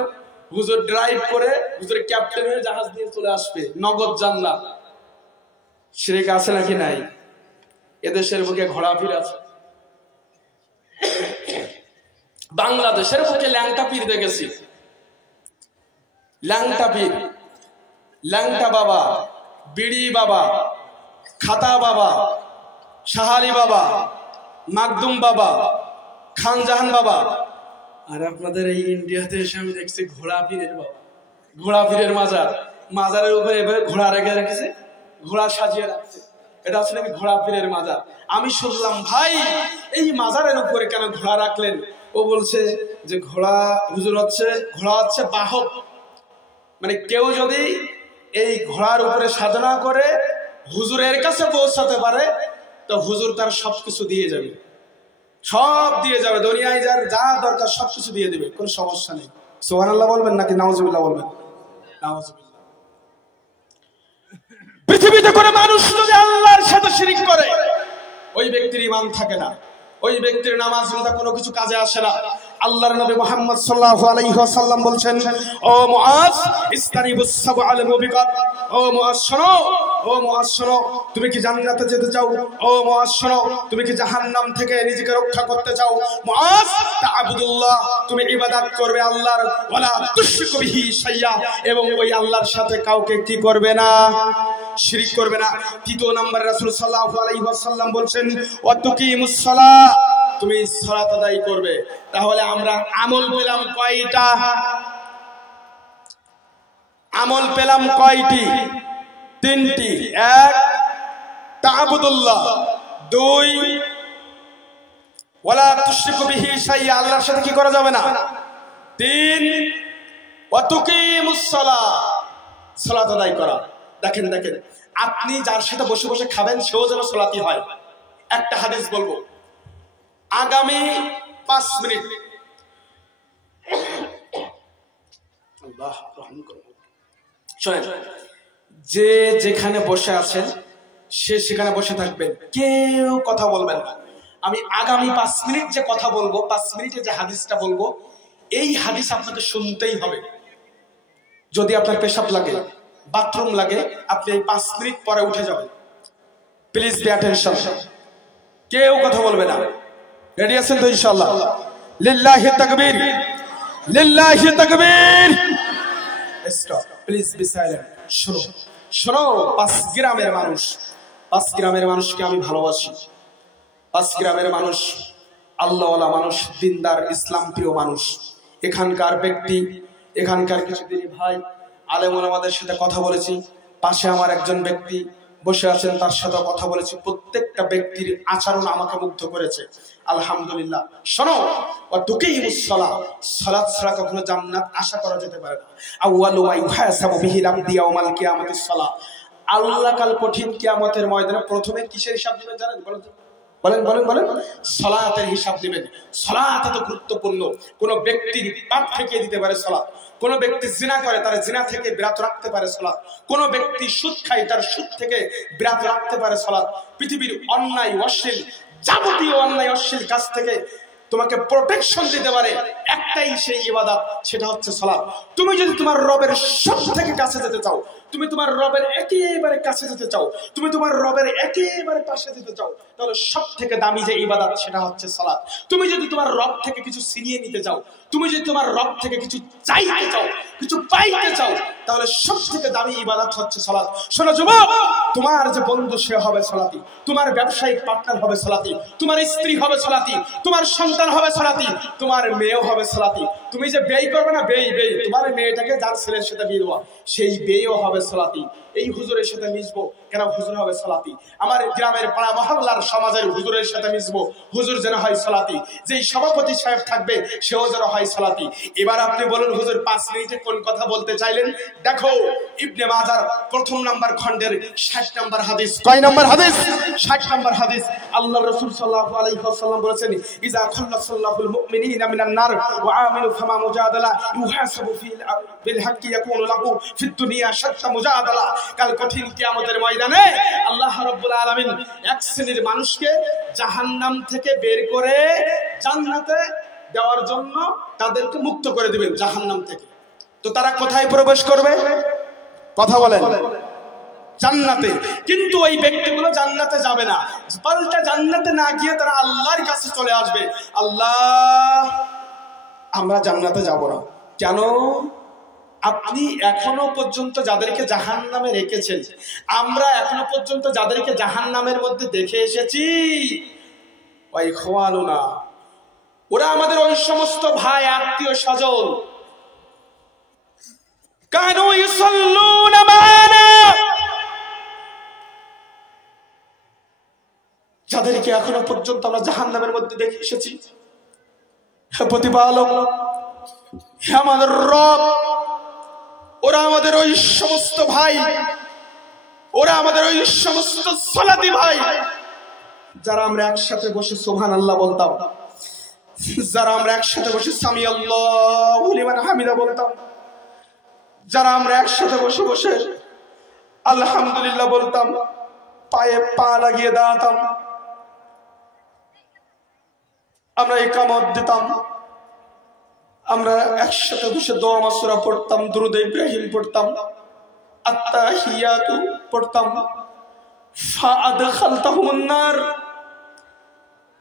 হুজুর ড্রাইভ করে হুজুরের ক্যাপ্টেন হয়ে জাহাজ নিয়ে চলে আসবে, নগদ জান্নাত। শিরক আছে নাকি নাই? এদেশের বুকে ঘোড়াপীর আছে, বাংলাদেশের বুকে ল্যাংটা পীর দেখেছি। ল্যাংটা পীর, ল্যাংটা বাবা, বিড়ি বাবা, খাতা বাবা, শাহালি বাবা, মাকদুম বাবা, খানজাহান বাবা। আর আপনাদের এই ইন্ডিয়াতে এসে আমি দেখছি ঘোড়া পীরের বাবা, ঘোড়া পীরের মাজার, মাজারের উপরে এভাবে ঘোড়া রেখে রেখেছে, ঘোড়া সাজিয়ে রাখছে, এটা হচ্ছে নাকি ঘোড়া পীরের মাজার। আমি শুনলাম ভাই এই মাজারের উপরে কেন ঘোড়া রাখলেন? ও বলছে যে ঘোড়া হুজুর হচ্ছে, ঘোড়া হচ্ছে বাহক, মানে কেউ যদি এই ঘোড়ার উপরে সাধনা করে হুজুরের কাছে পৌঁছাতে পারে তো হুজুর তার সবকিছু দিয়ে যাবে, সব দিয়ে যাবে, দুনিয়ায় যার যা দরকার সবকিছু দিয়ে দেবে, কোনো সমস্যা নেই। সুবহানাল্লাহ বলবেন নাকি নাউজুবিল্লাহ বলবেন? নাউজুবিল্লাহ। পৃথিবীতে কোনো মানুষ যদি আল্লাহর সাথে শিরক করে ওই ব্যক্তির ঈমান থাকে না, ওই ব্যক্তির নামাজ রোজা কোনো কিছু কাজে আসে না। আল্লাহর নবী মুহাম্মদ সাল্লাল্লাহু আলাইহি ওয়াসাল্লাম বলছেন, ও মুআজ ইসতানিবুস সাবআল মুবিকাত, ও মুআজ শোনো, ও মুআজ শোনো, তুমি কি জান্নাতে যেতে চাও? ও মুআজ শোনো, তুমি কি জাহান্নাম থেকে নিজেকে রক্ষা করতে চাও? মুআজ তা'বুদুল্লাহ, তুমি ইবাদত করবে আল্লাহর, ওয়ালা তুশরিকু বিহি শাইয়্যা, এবং ওই আল্লাহর সাথে কাউকে কি করবে না? শিরক করবে না। তৃতীয় নম্বরে রাসূল সাল্লাল্লাহু আলাইহি ওয়াসাল্লাম বলছেন, ওয়া তুকিমুস সালাহ, তুমি সালাত আদায় করবে। তাহলে আমরা আমল পেলাম কয়টা? আমল পেলাম কয়টি? তিনটি। এক, তা'বুদুল্লাহ। দুই, ওয়ালা তুশরিকু বিহি শাইয়্যা, আল্লাহর সাথে কি করা যাবে না। তিন, ওয়া তুকিমুস সালাহ, সালাত আদায় করা। দেখেন দেখেন, আপনি যার সাথে বসে বসে খাবেন সেও যেন সালাতি হয়। একটা হাদিস বলবো, আগামী 5 মিনিট, আল্লাহ রহম করুন, শোনেন, যে যেখানে বসে আছেন সে সেখানে বসে থাকবেন, কেউ কথা বলবেন না। আমি আগামী 5 মিনিট যে কথা বলবো, 5 মিনিটে যে হাদিসটা বলবো, এই হাদিস আপনাকে শুনতেই হবে। যদি আপনার পেশাব লাগে, বাথরুম লাগে, আপনি এই 5 মিনিট পরে উঠে যাবেন। প্লিজ পে অ্যাটেনশন, কেউ কথা বলবে না। রেডি আছেন তো ইনশাআল্লাহ? লিল্লাহি তাকবীর, লিল্লাহি তাকবীর। Stop, please be silent. শোনো শোনো, 5 গ্রামের মানুষ, 5 গ্রামের মানুষকে আমি ভালোবাসি। 5 গ্রামের মানুষ আল্লাহওয়ালা মানুষ, দিনদার, ইসলাম প্রিয় মানুষ। এখানকার ব্যক্তি, এখানকার কিছু দিনী ভাই আলেম ওলামাদের সাথে কথা বলেছি। পাশে আমার একজন ব্যক্তি বসে আছেন, তার সাথে কথা বলেছি। প্রত্যেকটা ব্যক্তির আচরণ আমাকে মুগ্ধ করেছে, আলহামদুলিল্লাহ। শোনো, ওয়া তুকিমুস সালাহ, সালাত ছাড়া কখনো জান্নাত আশা করা যেতে পারে না। আউয়ালু মা ইউহাসাবু বিহি আবদি ইয়াউমাল কিয়ামাতিস সালাহ, আল্লাহ কাল কঠিন কিয়ামতের ময়দানে প্রথমে কিসের হিসাব দিবেন জানেন? বলেন তো, বলেন বলেন বলেন। সালাতের হিসাব দিবেন। সালাত এত গুরুত্বপূর্ণ। কোন ব্যক্তির পাপ থেকে দিতে পারে সালাত, কোন ব্যক্তি জিনা করে তার জিনা থেকে বিরত রাখতে পারে সালাত, কোন ব্যক্তি সুদ খায় তার সুদ থেকে বিরত রাখতে পারে সালাত। পৃথিবীর অন্যায় অশ্লীল, যাবতীয় অন্যায় অশ্লীল কাজ থেকে তোমাকে প্রোটেকশন দিতে পারে একটাই সেই ইবাদত, সেটা হচ্ছে সালাত। তুমি যদি তোমার রবের সব থেকে কাছে যেতে চাও, তুমি তোমার রবের একেবারে কাছে যেতে চাও, তুমি তোমার রবের একেবারে পাশে যেতে চাও, তাহলে সব থেকে দামি যে ইবাদত সেটা হচ্ছে সালাত। তুমি যদি তোমার রব থেকে কিছু ছিনিয়ে নিতে চাও, তুমি যদি তোমার রব থেকে কিছু চাইতে চাও, কিছু পাইতে চাও, তাহলে সব থেকে দামি ইবাদত হচ্ছে সালাত। শোনো যুবক, তোমার যে বন্ধু সে হবে সালাতি, তোমার ব্যবসায়িক পার্টনার হবে সালাতি, তোমার স্ত্রী হবে সালাতি, তোমার সন্তান হবে সালাতি, তোমার মেয়েও হবে সালাতি। তুমি যে ব্যয় করবে না, ব্যয় ব্যয়, তোমার মেয়েটাকে যার ছেলের সাথে বিয়ে দেওয়া, সেই ব্যয়ও হবে সালাতি। এই হুজুরের সাথে মিশবো কেন? হুজুর হবে সালাতি। আমার গ্রামের পাড়া মহল্লার সমাজের হুজুরের সাথে মিশবো, হুজুর যেন হয় সালাতি। যেই সভাপতি সাহেব থাকবে সেও যেন হয় সালাতি। এবার আপনি বলুন হুজুর 5 মিনিটে কোন কথা বলতে চাইলেন? দেখো, ইবনে মাজার 1 নম্বর খণ্ডের 60 নম্বর হাদিস। কয় নম্বর হাদিস? 60 নম্বর হাদিস। আল্লাহ রাসূল সাল্লাল্লাহু আলাইহি ওয়াসাল্লাম বলেছেন, ইজা খাল্লাসাল্লাহুল মুমিনিনা মিনান নার ওয়া আমিলু ফামা মুজাদালা ইউহাসাবু বিল হাক্কি ইয়াকুনু লাহু ফিদ দুনিয়া শাত্তা মুজাদালা। কাল কঠিন কিয়ামতের ময়দানে আল্লাহ রাব্বুল আলামিন এক শ্রেণীর মানুষকে জাহান্নাম থেকে বের করে জান্নাতে দেওয়ার জন্য তাদেরকে মুক্ত করে দিবেন জাহান্নাম থেকে। তো তারা কোথায় প্রবেশ করবে? কথা বলেন, জান্নাতে। কিন্তু ওই ব্যক্তিগুলো জান্নাতে যাবে না, পাল্টা জান্নাতে না গিয়ে তারা আল্লাহর কাছে চলে আসবে, আল্লাহ আমরা জান্নাতে যাব না। কেন? আপনি এখনো পর্যন্ত যাদেরকে জাহান্নামে রেখেছেন, আমরা এখনো পর্যন্ত যাদেরকে জাহান্নামের মধ্যে দেখে এসেছি, ওই খোয়ানুনা, ওরা আমাদের ওই সমস্ত ভাই আত্মীয় স্বজন, কানু ইউসাল্লুনা মা'ানা, যাদেরকে এখনো পর্যন্ত আমরা জাহান্নামের মধ্যে দেখে এসেছি। হে প্রতিপালক, হে আমাদের রব, ওরা আমাদের ওই সমস্ত ভাই, ওরা আমাদের ওই সমস্ত সালাতি ভাই যারা আমরা একসাথে বসে সুবহানাল্লাহ বলতাম, যারা আমরা একসাথে বসে সামি আল্লাহু লিমান হামিদা বলতাম, যারা আমরা একসাথে বসে বসে আলহামদুলিল্লাহ বলতাম, পায়ে পা লাগিয়ে দাঁড়াতাম, আমরা ইকামত দিতাম, আমরা একসাথে বসে দোয়া মাসুরা পড়তাম, দুরূদ ইব্রাহিম পড়তাম, আত্তাহিয়াতু পড়তাম, ফাআদখালতাহুমুন নার,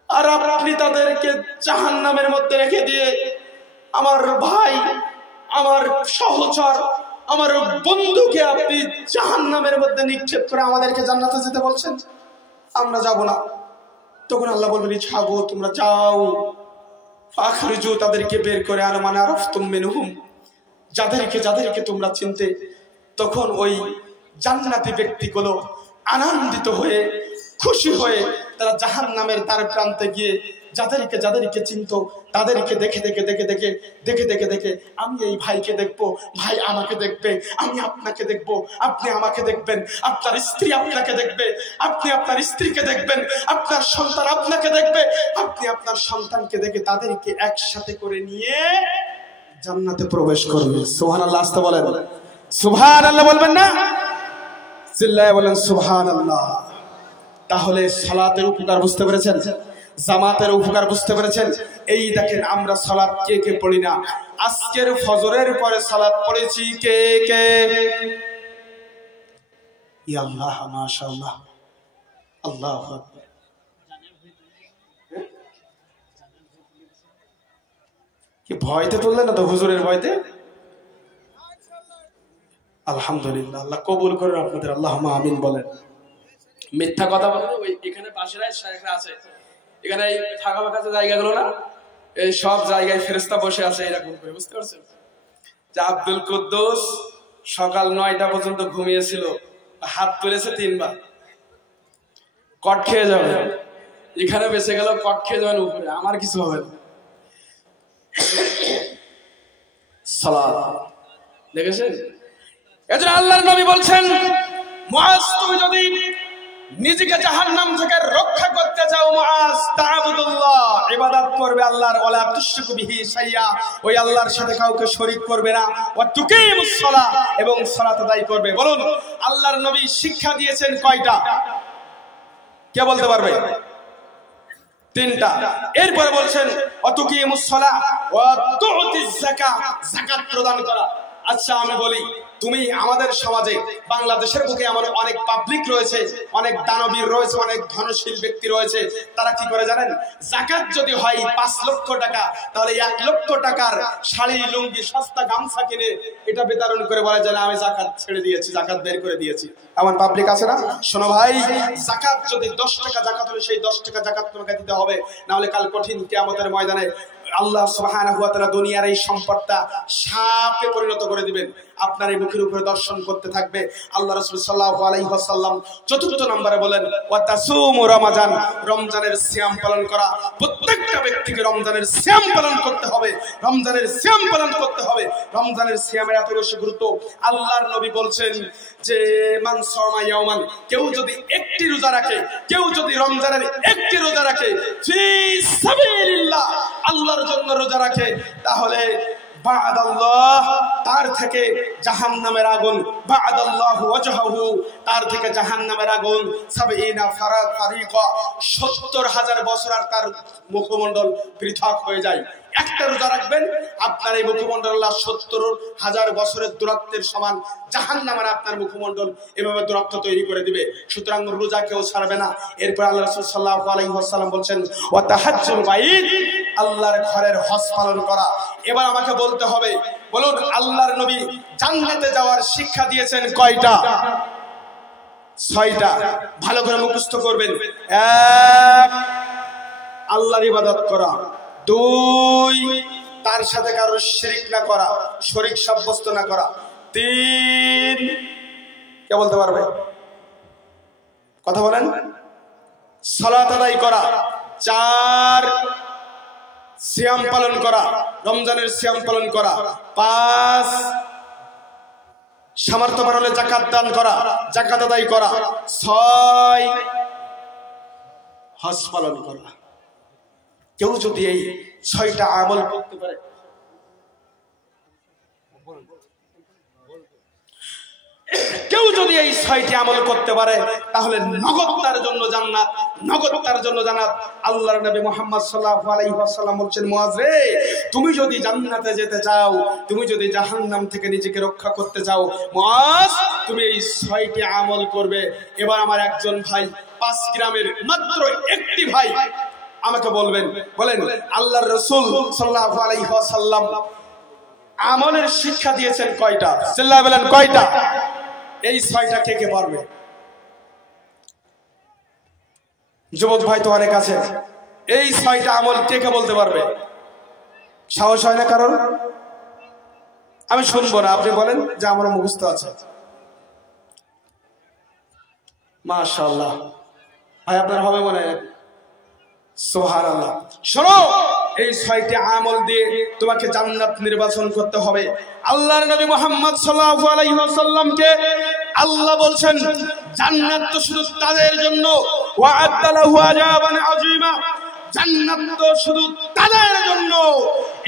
আর আপনি তাদেরকে জাহান্নামের মধ্যে রেখে দিয়ে আমার ভাই, আমার সহচর, আমার বন্ধুকে আপনি জাহান্নামের মধ্যে নিক্ষেপ করে আমাদেরকে জান্নাতে যেতে বলছেন, আমরা যাব না। তখন আল্লাহ বলবেন, ছাগো তোমরা যাও, ফাখরিজু, তাদেরকে বের করে আনো, মানে আরাফতুম মিনহুম, যাদেরকে তোমরা চিনতে। তখন ওই জান্নাতি ব্যক্তিগুলো আনন্দিত হয়ে খুশি হয়ে তারা জাহান্নামের দ্বার প্রান্তে গিয়ে যাদেরকে চিনতো তাদেরকে দেখে আমি এই ভাইকে দেখবো, ভাই আমাকে দেখবে, আমি আপনাকে দেখবো, আপনি আমাকে দেখবেন, আপনার স্ত্রী আপনাকে দেখবে, আপনি আপনার স্ত্রীকে দেখবেন, আপনার সন্তান আপনাকে দেখবে, আপনি আপনার সন্তানকে দেখে তাদেরকে একসাথে করে নিয়ে জান্নাতে প্রবেশ করবে। সুবহানাল্লাহ, আসতে বলেন সুবহানাল্লাহ, বলবেন না? চিল্লায়ে বলেন সুবহানাল্লাহ। তাহলে সালাতের উপকার বুঝতে পেরেছেন, জামাতের উপকার বুঝতে পেরেছেন? এই দেখেন, আমরা সালাত কে কে পড়ি না? আজকের ফজরের পরে সালাত পড়েছি কে কে? ইয়া আল্লাহ, মাশাআল্লাহ, আল্লাহু আকবার। কি ভয়তে পড়লেন না তো? হুজুরের ভয়তে? আলহামদুলিল্লাহ, আল্লাহ কবুল করেন আপনাদের, আল্লাহুম্মা আমিন বলেন। মিথ্যা কথা বলেন। ওই এখানে পাশেরাই শায়েখরা আছে, এখানে এই ফাঁকা ফাঁকা জায়গাগুলো না, এই সব জায়গায় ফেরেশতা বসে আছে এরকম করে, বুঝতে পারছেন? যে আব্দুল কুদ্দুস সকাল 9টা পর্যন্ত ঘুমিয়েছিল, হাত তুলেছে 3 বার, কট খেয়ে যাবে, এখানে বেঁচে গেল, কট খেয়ে যাবেন উপরে, আমার কিছু হবে না। সালাত দেখেছেন? এজন্য আল্লাহর নবী বলছেন, মুআজ তুমি যদি নিজেকে জাহান্নাম থেকে রক্ষা করতে চাও, মুআজ তা'বুদুল্লাহ, ইবাদত করবে আল্লাহর, ওয়ালা তুশরিকু বিহি শাইয়া, ওই আল্লাহর সাথে কাউকে শরীক করবে না, ওয়া তুকিমুস সালাহ, এবং সালাত আদায় করবে। বলুন আল্লাহর নবী শিক্ষা দিয়েছেন কয়টা? কে বলতে পারবে? 3টা। এরপরে বলছেন ওয়া তুকিমুস সালাহ ওয়া তু'তিজ যাকাত, যাকাত প্রদান করা। আচ্ছা আমি বলি, তুমি আমাদের সমাজে বাংলাদেশের বুকে এমন অনেক পাবলিক রয়েছে, অনেক দানবীর রয়েছে, অনেক ধনশীল ব্যক্তি রয়েছে, তারা কি করে জানেন? যাকাত যদি হয় 5 লক্ষ টাকা, তাহলে 1 লক্ষ টাকার শাড়ি, লুঙ্গি, সস্তা গামছা কিনে এটা বিতরণ করে বলে যে আমি যাকাত ছেড়ে দিয়েছি, যাকাত বের করে দিয়েছি। এমন পাবলিক আছে না? শোনো ভাই, যাকাত যদি 10 টাকা যাকাত হলে সেই 10 টাকা যাকাত তোমাকে দিতে হবে, না হলে কাল কঠিন কিয়ামতের ময়দানে আল্লাহ সুবহানাহু ওয়া তাআলা দুনিয়ার এই সম্পদটা সাপে পরিণত করে দিবেন, আপনার এই মুখের উপরে দর্শন করতে থাকবে। আল্লাহ রাসূল সাল্লাল্লাহু আলাইহি ওয়াসাল্লাম 4th নম্বরে বলেন ওয়া তাসুমু রমাজান, রমজানের সিয়াম পালন করা। প্রত্যেকটা ব্যক্তিকে রমজানের সিয়াম পালন করতে হবে, রমজানের সিয়াম পালন করতে হবে। রমজানের সিয়ামের এত বেশি গুরুত্ব, আল্লাহর নবী বলছেন যে মান সামা ইয়াওমান, কেউ যদি একটি রোজা রাখে, কেউ যদি রমজানের একটি রোজা রাখে, ফি সাবিলিল্লাহ, আল্লাহর জন্য রোজা রাখে, তাহলে বা'দাল্লাহ, তার থেকে জাহান্নামের আগুন, বা'দাল্লাহু ওয়াজহাহু, তার থেকে জাহান্নামের আগুন ৭০ ফারিকা, ৭০,০০০ বছর আর তার মুখমণ্ডল পৃথক হয়ে যায়। একটা রোজা রাখবেন, আপনার এই মুখমণ্ডল আল্লাহ ৭০,০০০ বছরের দূরত্বের সমান জাহান্নামের আপনার মুখমণ্ডল এভাবে দূরত্ব তৈরি করে দিবে। সুতরাং রোজা কেউ ছাড়বে না। এরপর আল্লাহ রাসূল সাল্লাল্লাহু আলাইহি ওয়াসাল্লাম বলছেন ওয়া তাহাজ্জুল বাইত, আল্লাহর ঘরের হজ পালন করা। এবার আমাকে বলতে হবে, বলুন আল্লাহর নবী জান্নাতে যাওয়ার শিক্ষা দিয়েছেন কয়টা? ৬টা। ভালো করে মুখস্থ করবেন। ১, আল্লাহর ইবাদত করা। ২, তার সাথে কারো শিরক না করা, শরীক সাব্যস্ত না করা। ৩, কে বলতে পারবে? কথা বলেন। সালাত আদায় করা। ৪, সিয়াম পালন করা, রমজানের সিয়াম পালন করা। ৫, সামর্থ্য বাড়লে যাকাত দান করা, যাকাত আদায় করা। ৬, হজ পালন করা। কেউ যদি এই ৬টা আমল করতে পারে, কেউ যদি এই ৬টি আমল করতে পারে, তাহলে নগদ তার জন্য জান্নাত, নগদ তার জন্য জান্নাত। আল্লাহর নবী মুহাম্মদ সাল্লাল্লাহু আলাইহি ওয়াসাল্লাম বলছেন, মুআজ রে, তুমি যদি জান্নাতে যেতে চাও, তুমি যদি জাহান্নাম থেকে নিজেকে রক্ষা করতে চাও, মুআজ তুমি এই ৬টি আমল করবে। এবার আমার একজন ভাই ৫ গ্রামের মাত্র একটি ভাই আমাকে বলবেন, বলেন আল্লাহর রাসূল সাল্লাল্লাহু আলাইহি ওয়াসাল্লাম আমলের শিক্ষা দিয়েছেন কয়টা? চিল্লায়ে বলেন কয়টা? এই ৬টা কে কে পারবে? যুবক ভাই তো অনেক আছে, এই ৬টা আমল কে কে বলতে পারবে? সাহস হয় না কারণ? আমি শুনবো না, আপনি বলেন যে আমার মুখস্থ আছে। মাশাআল্লাহ ভাই, আপনার হবে মনে হয়। সুবহানাল্লাহ। শোনো, এই ৬টি আমল দিয়ে তোমাকে জান্নাত নির্বাচন করতে হবে। আল্লাহর নবী মুহাম্মদ সাল্লাল্লাহু আলাইহি ওয়াসাল্লামকে আল্লাহ বলছেন, জান্নাত তো শুধু তাদের জন্য, ওয়া'আদ্দা লাহু আযাবান আযীমা, জান্নাত তো শুধু তাদের জন্য।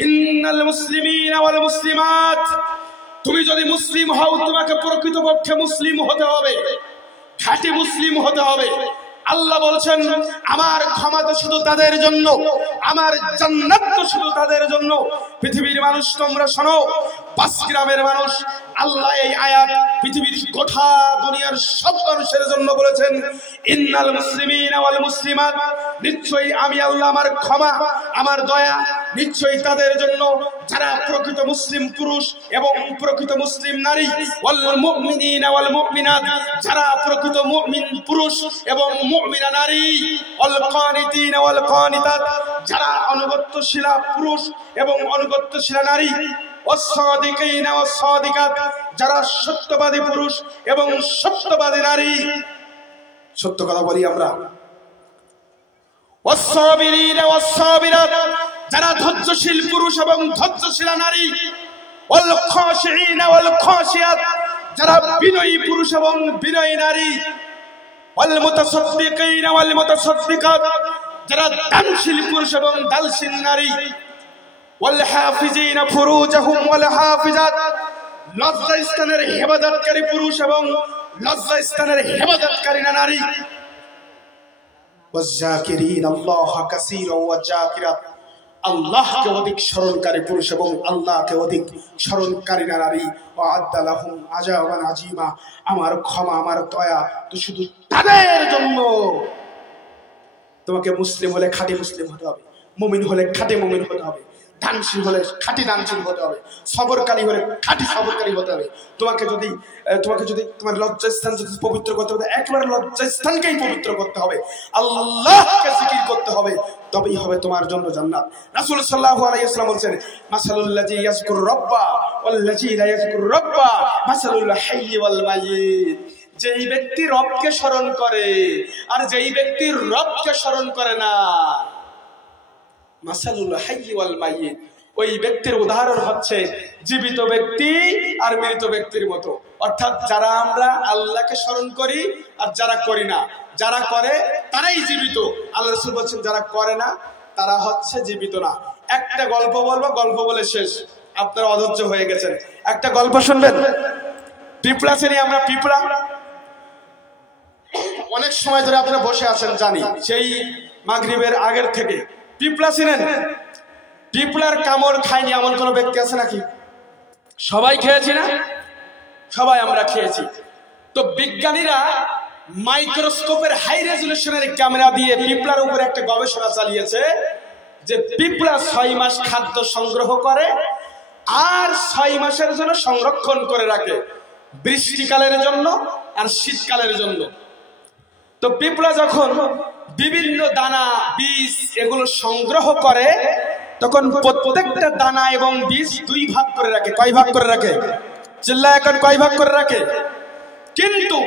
ইন্নাল মুসলিমিনা ওয়াল মুসলিমাত, তুমি যদি মুসলিম হও, তোমাকে প্রকৃতপক্ষে মুসলিম হতে হবে, খাঁটি মুসলিম হতে হবে। আল্লাহ বলছেন, আমার ক্ষমা তো শুধু তাদের জন্য, আমার জান্নাত তো শুধু তাদের জন্য। পৃথিবীর মানুষ তোমরা শোনো, ৫ গ্রামের মানুষ, আল্লাহ এই আয়াত পৃথিবীর গোটা দুনিয়ার সব মানুষের জন্য বলেছেন। ইন্নাল মুসলিমিনা ওয়াল মুসলিমাত, নিশ্চয়ই আমি আল্লাহ আমার ক্ষমা, আমার দয়া নিশ্চয়ই তাদের জন্য যারা প্রকৃত মুসলিম পুরুষ এবং প্রকৃত মুসলিম নারী। ওয়াল মুমিনিনা ওয়াল মুমিনাত, যারা প্রকৃত মুমিন পুরুষ এবং মুমিনা নারী। ওয়াল কানিতিনা ওয়াল কানিতাত, যারা অনুগত্যশীলা পুরুষ এবং অনুগত্যশীলা নারী। ওয়াস-সাদিকিনা ওয়াস-সাদিকাত, যারা সত্যবাদী পুরুষ এবং সত্যবাদী নারী। সত্য কথা বলি আমরা। ওয়াস-সাবিরিনা ওয়াস-সাবিরাত, যারা ধৈর্যশীল পুরুষ এবং ধৈর্যশীলা নারী। ওয়াল খাশিঈনা ওয়াল খাশিয়াত, যারা বিনয়ী পুরুষ এবং বিনয়ী নারী। ওয়াল মুতাসাদ্দিকিনা ওয়াল মুতাসাদ্দিকাত, যারা দানশীল পুরুষ এবং দানশীল নারী। ওয়াল হাফিজিনা ফুরুজাহুম ওয়াল হাফিজাত, লজ্জাস্থানের হেফাজতকারী পুরুষ এবং লজ্জাস্থানের হেফাজতকারী নারী। ওয়াজ-জাকিরিনা আল্লাহ কাসীরা ওয়াজ-জাকিরাত, আল্লাহকে অধিক স্মরণকারী পুরুষ এবং আল্লাহকে অধিক স্মরণকারী নারী। ওয়া'আদ্দা লাহুম আযাবান আযীমা, আমার ক্ষমা, আমার দয়া তো শুধু তাদের জন্য। তোমাকে মুসলিম হলে খাঁটি মুসলিম হতে হবে, মুমিন হলে খাঁটি মুমিন হতে হবে, দানশীল হলে খাঁটি দানশীল হতে হবে, সবরকারী হলে খাঁটি সবরকারী হতে হবে। তোমাকে যদি তোমার লজ্জাস্থান যদি পবিত্র করতে হবে, একবার লজ্জাস্থানকেই পবিত্র করতে হবে, আল্লাহকে জিকির করতে হবে, তবেই হবে তোমার জন্য জান্নাত। রাসূল সাল্লাল্লাহু আলাইহি ওয়াসাল্লাম বলেন, মাসালুল লাযী ইয়াযকুরু রাব্বা ওয়াল লাযী লা ইয়াযকুরু রাব্বা মাসালুল হাইয়্যি ওয়াল মাইয়িত, যেই ব্যক্তি রবকে স্মরণ করে আর যেই ব্যক্তি রবকে স্মরণ করে না, মাসালুল হাইয়্যি ওয়াল মাইয়িত, ওই ব্যক্তির উদাহরণ হচ্ছে জীবিত ব্যক্তি আর মৃত ব্যক্তির মতো। অর্থাৎ যারা আমরা আল্লাহকে স্মরণ করি আর যারা করি না, যারা করে তারাই জীবিত। আল্লাহ রাসূল বলেন, যারা করে না তারা হচ্ছে জীবিত না। একটা গল্প বলবো, গল্প বলে শেষ। আপনারা অধৈর্য হয়ে গেছেন। একটা গল্প শুনবেন। পিঁপড়া চিনি আমরা, পিঁপড়া অনেক সময় ধরে আপনারা বসে আছেন জানি, সেই মাগরিবের আগের থেকে। পিঁপড়া চিনেন? পিঁপড়ার কামড় খায়নি এমন কোন ব্যক্তি আছে নাকি? সবাই খেয়েছি না? সবাই আমরা খেয়েছি। তো বিজ্ঞানীরা মাইক্রোস্কোপের হাই রেজুলেশনের ক্যামেরা দিয়ে পিঁপড়ার উপরে একটা গবেষণা চালিয়েছে যে পিঁপড়া 6 মাস খাদ্য সংগ্রহ করে আর 6 মাসের জন্য সংরক্ষণ করে রাখে, বৃষ্টিকালের জন্য আর শীতকালের জন্য। তো পিঁপড়া যখন বিভিন্ন দানা, বীজ এগুলো সংগ্রহ করে তখন প্রত্যেকটা দানা এবং বীজ 2 ভাগ করে রাখে। কয় ভাগ করে রাখে? চিল্লা এখন কয় ভাগ করে রাখে? কিন্তু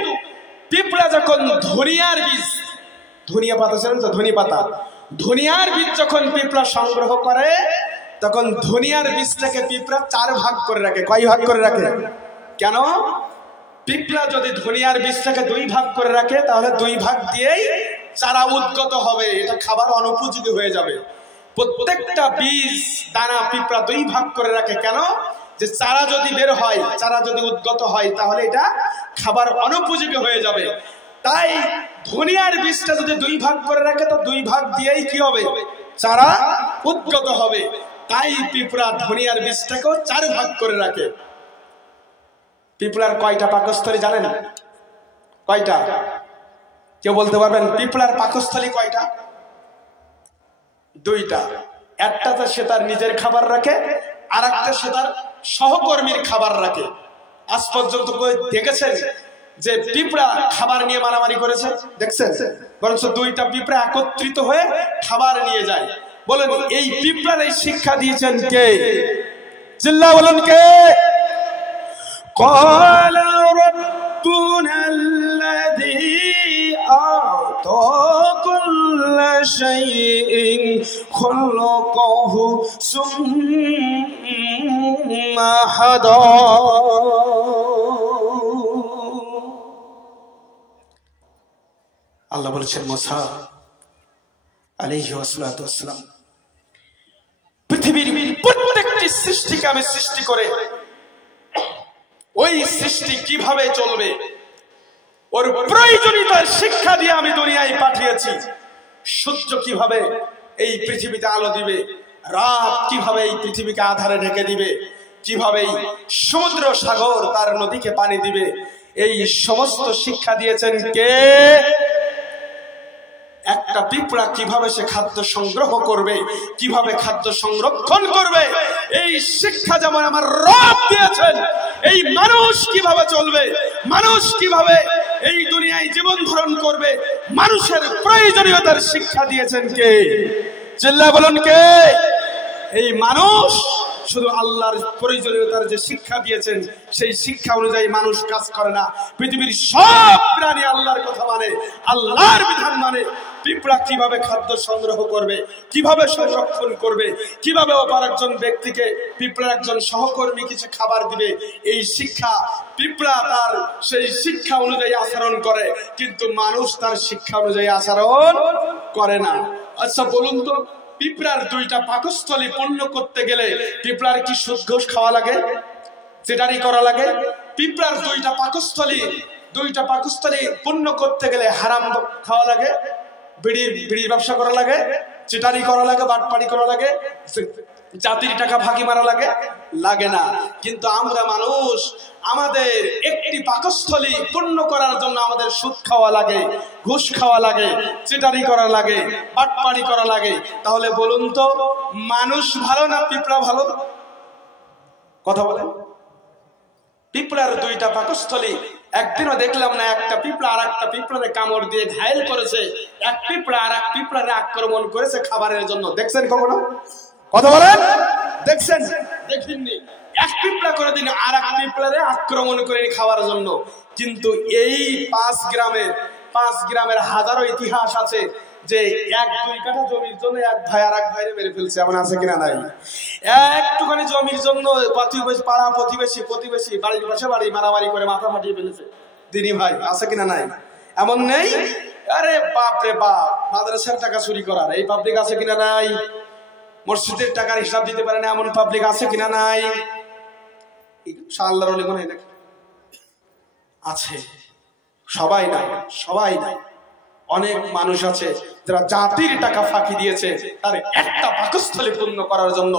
পিঁপড়া যখন ধনিয়ার বীজ, ধনিয়া পাতা ছিলেন তো, ধনিয়া পাতা, ধনিয়ার বীজ যখন পিঁপড়া সংগ্রহ করে তখন ধনিয়ার বীজটাকে পিঁপড়া 4 ভাগ করে রাখে। কয় ভাগ করে রাখে? কেন? পিঁপড়া যদি ধনিয়ার বীজটাকে 2 ভাগ করে রাখে তাহলে 2 ভাগ দিয়েই চারা উদ্গত হবে, এটা খাবার অনুপযোগী হয়ে যাবে। প্রত্যেকটা বীজ দানা পিঁপড়া 2 ভাগ করে রাখে। কেন? যে চারা যদি বের হয়, চারা যদি উদ্গত হয় তাহলে এটা খাবার অনুপযোগী হয়ে যাবে। তাই ধনিয়ার বীজটা যদি 2 ভাগ করে রাখে তো 2 ভাগ দিয়েই কি হবে? চারা উদ্গত হবে। তাই পিঁপড়া ধনিয়ার বীজটাকেও 4 ভাগ করে রাখে। পিঁপড়ার কয়টা পাকস্থলী জানেন? কয়টা? কেউ বলতে পারবেন? পিঁপড়ার পাকস্থলী কয়টা? 2টা। একটাতে সে তার নিজের খাবার রাখে, আর একটা সে তার সহকর্মীর খাবার রাখে। আজ পর্যন্ত দেখেছেন যে পিঁপড়া খাবার নিয়ে মারামারি করেছে? দেখছেন? বরঞ্চ 2টা পিঁপড়া একত্রিত হয়ে খাবার নিয়ে যায়। বলেন এই পিঁপড়ার এই শিক্ষা দিয়েছেন কে? চিল্লা বলেন কে? قال ربنا الذي أعطى كل شيء خلقه ثم هدى। আল্লাহ বলেছেন মুসা আলাইহি ওয়াসাল্লাম, পৃথিবীর প্রত্যেকটি সৃষ্টিকে আমি সৃষ্টি করে ওই সৃষ্টি কিভাবে চলবে ওর প্রয়োজনীয়তার শিক্ষা দিয়ে আমি দুনিয়ায় পাঠিয়েছি। সূর্য কিভাবে এই পৃথিবীতে আলো দিবে, রাত কিভাবে এই পৃথিবীকে আধারে ঢেকে দিবে, কিভাবে সমুদ্র সাগর তার নদীকে পানি দিবে, এই সমস্ত শিক্ষা দিয়েছেন কে? একটা পিঁপড়া কিভাবে সে খাদ্য সংগ্রহ করবে, কিভাবে খাদ্য সংরক্ষণ করবে, এই শিক্ষা যেমন আমার রব দিয়েছেন। এই মানুষ কিভাবে চলবে, মানুষ কিভাবে এই দুনিয়ায় জীবন ধারণ করবে, মানুষের প্রয়োজনীয়তার শিক্ষা দিয়েছেন কে? চিল্লা বলুন কে? এই মানুষ শুধু আল্লাহর প্রয়োজনীয়তার যে শিক্ষা দিয়েছেন সেই শিক্ষা অনুযায়ী মানুষ কাজ করে না। পৃথিবীর সব প্রাণী আল্লাহর কথা মানে, আল্লাহর বিধান মানে। পিঁপড়া কিভাবে খাদ্য সংগ্রহ করবে, কিভাবে সংরক্ষণ করবে, কিভাবে অপর একজন ব্যক্তিকে, পিঁপড়ার একজন সহকর্মী কিছু খাবার দিবে, এই শিক্ষা পিঁপড়া তার সেই শিক্ষা অনুযায়ী আচরণ করে, কিন্তু মানুষ তার শিক্ষা অনুযায়ী আচরণ করে না। আচ্ছা বলুন তো, পিঁপড়ার 2টা পাকস্থলী পূর্ণ করতে গেলে পিঁপড়ার কি সুদ ঘোষ খাওয়া লাগে, চেটারি করা লাগে? পিঁপড়ার 2টা পাকস্থলী পূর্ণ করতে গেলে হারাম খাওয়া লাগে, বিড়ির ব্যবসা করা লাগে, চিটারি করা লাগে, বাটপাড়ি করা লাগে, জাতির টাকা ফাঁকি মারা লাগে? লাগে না। কিন্তু আমরা মানুষ, আমাদের একটি পাকস্থলী পূর্ণ করার জন্য আমাদের সুদ খাওয়া লাগে, ঘুষ খাওয়া লাগে, চিটারি করা লাগে, বাটপাড়ি করা লাগে। তাহলে বলুন তো, মানুষ ভালো না পিঁপড়া ভালো? কথা বলেন। পিঁপড়ার 2টা পাকস্থলী, একদিনও দেখলাম না একটা পিঁপড়া আর একটা পিঁপড়ারে কামড় দিয়ে ঘায়েল করেছে, এক পিঁপড়া আর এক পিঁপড়ারে আক্রমণ করেছে খাবারের জন্য। দেখছেন কখনো? কথা বলেন, দেখছেন? দেখিনি। এক পিঁপড়া করে দিন আর এক পিঁপড়ারে আক্রমণ করে খাওয়ার জন্য। কিন্তু এই 5 গ্রামের হাজারো ইতিহাস আছে যে 1-2 কাঠা জমির জন্য এক ভাই আর এক ভাইরে মেরে ফেলছে। এমন আছে কিনা? নাই। একটুখানি জমির জন্য পাড়া প্রতিবেশী বাড়ির পাশে বাড়ি মারামারি করে মাথা ফাটিয়ে ফেলেছে। দিনী ভাই আছে কিনা? নাই। এমন নেই? আরে বাপ রে বাপ, মাদ্রাসার টাকা চুরি করার এই পাবলিক আছে কিনা? নাই। মসজিদের টাকার হিসাব দিতে পারে না এমন পাবলিক আছে কিনা? নাই। আল্লাহর ওলি মনে হয় নাকি? আছে। সবাই নাই, সবাই নাই। অনেক মানুষ আছে যারা জাতির টাকা ফাঁকি দিয়েছে তার একটা পাকস্থলী পূর্ণ করার জন্য।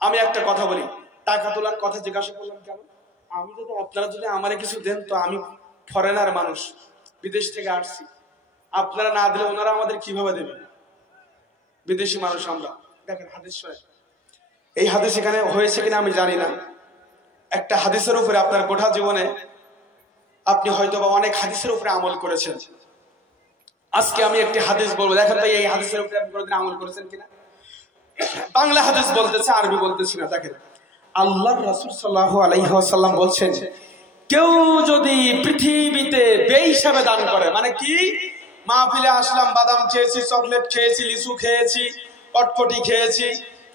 আমি একটা কথা বলি, টাকা তোলার কথা জিজ্ঞাসা করলাম কেন? আমি যদি আপনারা যদি আমারে কিছু দেন তো আমি ফরেনার মানুষ, বিদেশ থেকে আসছি, আপনারা না দিলে ওনারা আমাদের কিভাবে দেবেন? বিদেশি মানুষ আমরা। দেখেন হাদিস শোনেন, এই হাদিস এখানে হয়েছে কিনা আমি জানি না। একটা হাদিসের উপরে আপনার গোটা জীবনে আপনি হয়তো বা অনেক হাদিসের উপরে আমল করেছেন। আজকে আমি একটি হাদিস বলবো, দেখেন তো এই হাদিসের উপরে আপনি কোনোদিন আমল করেছেন কিনা। বাংলা হাদিস বলতেছে, আরবি বলতেছি না। দেখেন আল্লাহর রাসূল সাল্লাল্লাহু আলাইহি ওয়াসাল্লাম বলছেন, কেউ যদি পৃথিবীতে বেহিসাবে দান করে, মানে কি, মাহফিলে আসলাম, বাদাম খেয়েছি, চকলেট খেয়েছি, লিচু খেয়েছি, পটপটি খেয়েছি,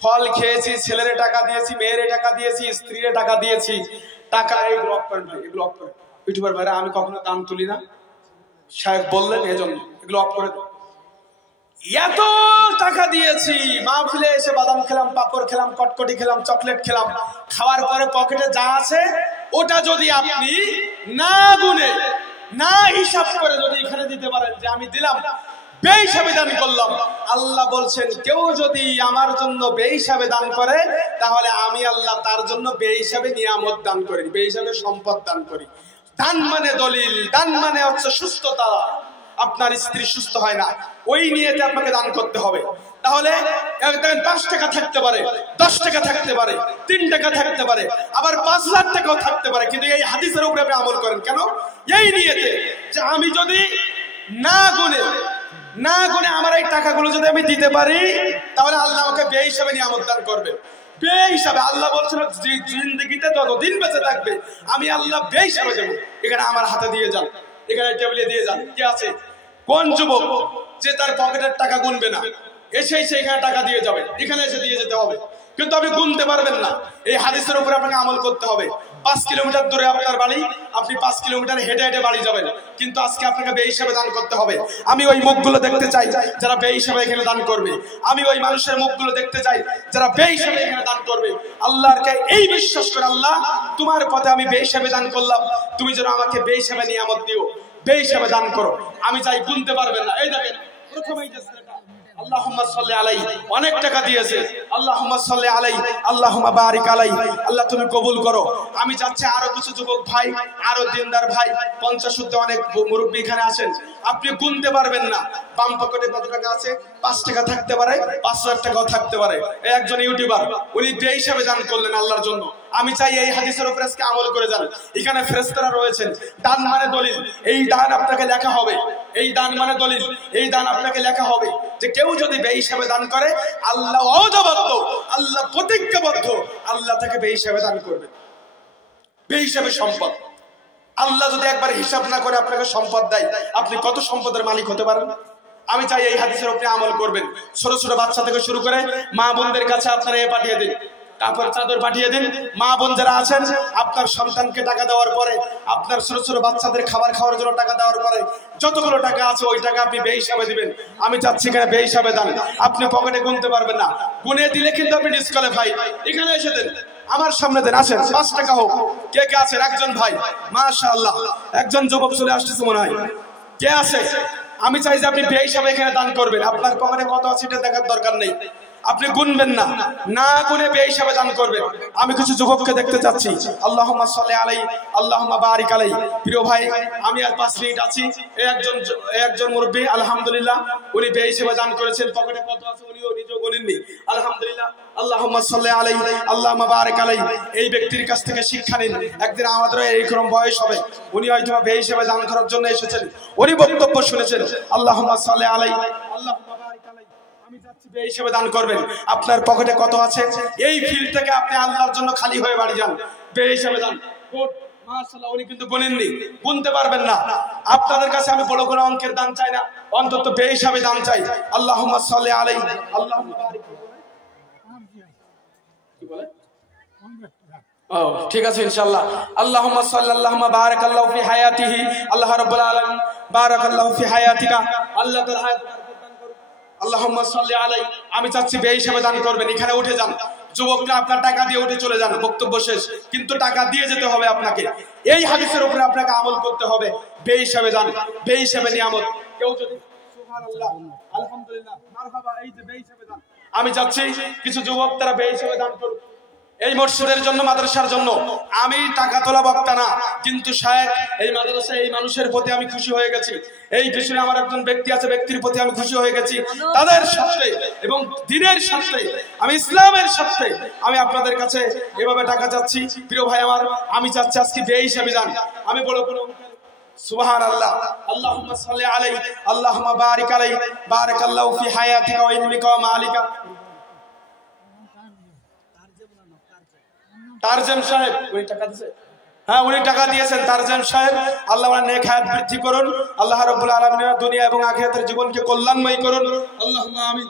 ফল খেয়েছি, ছেলেরে টাকা দিয়েছি, মেয়েরে টাকা দিয়েছি, স্ত্রীরে টাকা দিয়েছি, টাকা এগুলো অফ করেন ভাই, এগুলো অফ করেন। ইউটিউবার ভাইরা আমি কখনো দান তুলি না, সাহেব বললেন এজন্য এগুলো অফ করে দেন। এত টাকা দিয়েছি, মাহফিলে এসে বাদাম খেলাম, পাপড় খেলাম, কটকটি খেলাম, চকলেট খেলাম, খাওয়ার পরে পকেটে যা আছে ওটা যদি আপনি না গুনে না হিসাব করে যদি এখানে দিতে পারেন যে আমি দিলাম, বেহিসাবে দান করলাম, আল্লাহ বলছেন কেউ যদি আমার জন্য বেহিসাবে দান করে তাহলে আমি আল্লাহ তার জন্য বেহিসাবে নিয়ামত দান করি, বেহিসাবে সম্পদ দান করি। দান মানে দলিল, দান মানে হচ্ছে সুস্থতা। আপনার স্ত্রী সুস্থ হয় না, ওই নিয়েতে আপনাকে দান করতে হবে। তাহলে 5 টাকা থাকতে পারে, 10 টাকা থাকতে পারে, 3 টাকা থাকতে পারে, আবার 5 লাখ টাকাও থাকতে পারে, কিন্তু এই হাদিসের উপরে আপনি আমল করেন কেন? এই নিয়েতে যে আমি যদি না গুনে আমার এই টাকাগুলো যদি আমি দিতে পারি তাহলে আল্লাহ আমাকে বেহিসাবে নিয়ামত দান করবে। বেহিসাবে আল্লাহ বলছিল যে জিন্দেগিতে যতদিন বেঁচে থাকবে আমি আল্লাহ বেহিসাবে দেবো। এখানে আমার হাতে দিয়ে যান, এখানে টেবিলে দিয়ে যান। কে আছে? কোন যুবক যে তার পকেটের টাকা গুনবে না, এসে এখানে টাকা দিয়ে যাবে, এখানে এসে দিয়ে যেতে হবে, কিন্তু আপনি গুনতে পারবেন না। এই হাদিসের উপরে আপনাকে আমল করতে হবে। 5 কিলোমিটার দূরে আপনার বাড়ি, আপনি 5 কিলোমিটার হেঁটে হেঁটে বাড়ি যাবেন, কিন্তু আজকে আপনাকে বেহিসাবে দান করতে হবে। আমি ওই মুখগুলো দেখতে চাই যারা বেহিসাবে এখানে দান করবে। আমি ওই মানুষের মুখগুলো দেখতে চাই যারা বেহিসাবে এখানে দান করবে। আল্লাহরকে এই বিশ্বাস করে, আল্লাহ তোমার পথে আমি বেহিসাবে দান করলাম, তুমি যেন আমাকে বেহিসাবে নিয়ামত দিও, বেহিসাবে দান করো। আমি চাই গুনতে পারবেন না। এই দেখেন প্রথমেই যে আল্লাহুম্মা সাল্লি আলাইহি, অনেক টাকা দিয়েছে, আল্লাহুম্মা সাল্লি আলাইহি, আল্লাহুম্মা বারিক আলাইহি, আল্লাহ তুমি কবুল করো। আমি চাচ্ছি আরো কিছু যুবক ভাই, আরো দিনদার ভাই, 50 ঊর্ধ্বে অনেক মুরব্বী এখানে আছেন, আপনি গুনতে পারবেন না। বাম পকেটে কত টাকা আছে? 5 টাকা থাকতে পারে, 5 লাখ টাকাও থাকতে পারে। এই একজন ইউটিউবার, উনি বেহিসাবে দান করলেন আল্লাহর জন্য। আমি চাই এই হাদিসের উপরে আজকে আমল করে যান। এখানে ফেরেশতারা রয়েছেন, দান মানে দলিল, এই দান আপনাকে লেখা হবে, এই দান মানে দলিল, এই দান আপনাকে লেখা হবে যে কেউ যদি বেহিসাবে দান করে আল্লাহ অজবদ্ধ, আল্লাহ প্রতিজ্ঞাবদ্ধ, আল্লাহ তাকে বেহিসাবে দান করবে। বেহিসাবে সম্পদ, আল্লাহ যদি একবার হিসাব না করে আপনাকে সম্পদ দেয়, আপনি কত সম্পদের মালিক হতে পারেন? আমি চাই এই হাদিসের উপরে আমল করবেন। ছোট ছোট বাচ্চা থেকে শুরু করে মা বোনদের কাছে আপনারা এ পাঠিয়ে দিন, কাপড় চাদর পাঠিয়ে দিন। মা বোন যারা আছেন, আপনার সন্তানকে টাকা দেওয়ার পরে, আপনার ছোট ছোট বাচ্চাদের খাবার খাওয়ার জন্য টাকা দেওয়ার পরে যতগুলো টাকা আছে ওই টাকা আপনি বেহিসাবে দিবেন। আমি চাচ্ছি এখানে বেহিসাবে দান। আপনি পকেটে গুনতে পারবেন না, গুনে দিলে কিন্তু আপনি ডিসকোয়ালিফাই। এখানে এসে দেন, আমার সামনে দেন, আসেন, 5 টাকা হোক। কে কে আছেন? একজন ভাই, মাশাআল্লাহ, একজন যুবক চলে আসতেছে মনে হয়। কে আছে? আমি চাই যে আপনি বেহিসাবে এখানে দান করবেন। আপনার পকেটে কত আছে এটা দেখার দরকার নেই, আপনি গুনবেন না, না গুনে বেহিসাবে দান করবেন। আমি কিছু যুবককে দেখতে চাচ্ছি। আল্লাহুম্মা সাল্লি আলাইহি, আল্লাহুম্মা বারিক আলাইহি। প্রিয় ভাই, আমি আর 5 মিনিট আছি। একজন মুরব্বী, আলহামদুলিল্লাহ, উনি বেহিসাবে দান করেছেন। পকেটে কত আছে উনিও নিজেও গুনেননি, আলহামদুলিল্লাহ। আল্লাহুম্মা সাল্লি আলাইহি, আল্লাহুম্মা বারিক আলাইহি। এই ব্যক্তির কাছ থেকে শিক্ষা নিন, একদিন আমাদেরও এইরকম বয়স হবে। উনি হয়তো বেহিসাবে দান করার জন্য এসেছেন, উনি বক্তব্য শুনেছেন। আল্লাহুম্মা সাল্লি আলাইহি, আল্লাহুম্মা বারিক আলাইহি। আমি চাচ্ছি বেহিসাবে দান করবেন। আপনার পকেটে কত আছে এই ফিল্ড থেকে আপনি আল্লাহর জন্য খালি হয়ে বাড়ি যান, বেহিসাবে দান। মাশাআল্লাহ, উনি কিন্তু গুনেননি, গুনতে পারবেন না। আপনাদের কাছে আমি বড় কোনো অঙ্কের দান চাই না, অন্তত বেহিসাবে দান চাই। আল্লাহুম্মা সাল্লি আলাইহি, আল্লাহুম্মা বারিক। ও ঠিক আছে ইনশাআল্লাহ। আল্লাহুম্মা সাল্লি আল্লাহুম্মা বারাকাল্লাহু ফি হায়াতিহি, আল্লাহ রাব্বুল আলামিন বারাকাল্লাহু ফি হায়াতিকা, আল্লাহ তাআলা হায়াত দান করুন। আল্লাহুম্মা সাল্লি আলাই, আমি চাচ্ছি বে হিসাবে দান করবেন। এখানে উঠে যান যুবকরা, আপনার টাকা দিয়ে উঠে চলে যান, বক্তব্য শেষ, কিন্তু টাকা দিয়ে যেতে হবে আপনাকে। এই হাদিসের উপরে আপনাকে আমল করতে হবে। বে হিসাবে দান, বে হিসাবে নিয়ামত। কেউ যদি সুবহানাল্লাহ আলহামদুলিল্লাহ মারহাবা, এই যে বে হিসাবে দান, আমি চাচ্ছি কিছু যুবক তারা বে হিসাবে দান করুন এই মসজিদের জন্য, মাদ্রাসার জন্য। আমি টাকা তোলা বক্তা না, কিন্তু শায়েখ এই মাদ্রাসা এই মানুষের প্রতি আমি খুশি হয়ে গেছি। এই পিছনে আমার একজন ব্যক্তি আছে, ব্যক্তির প্রতি আমি খুশি হয়ে গেছি। তাদের সাথে এবং দিনের সাথে, আমি ইসলামের সাথে আমি আপনাদের কাছে এভাবে টাকা চাচ্ছি। প্রিয় ভাই আমার, আমি চাচ্ছি আজকে বে হিসাবে দান। আমি বড় কোনো সুবহানাল্লাহ, আল্লাহুম্মা সাল্লি আলাইহি, আল্লাহুম্মা বারিক আলাইহি, বারাকাল্লাহু ফি হায়াতিকা ওয়া ইলমিকা ওয়া মালিকা। তারজেম সাহেব উনি টাকা দিয়েছেন, হ্যাঁ উনি টাকা দিয়েছেন। তারজেম সাহেব, আল্লাহ ওনার নেক হায়াত বৃদ্ধি করুন। আল্লাহ রাব্বুল আলামিন দুনিয়া এবং আখিরাতের জীবনকে কল্যাণময় করুন। আল্লাহুম্মা আমিন।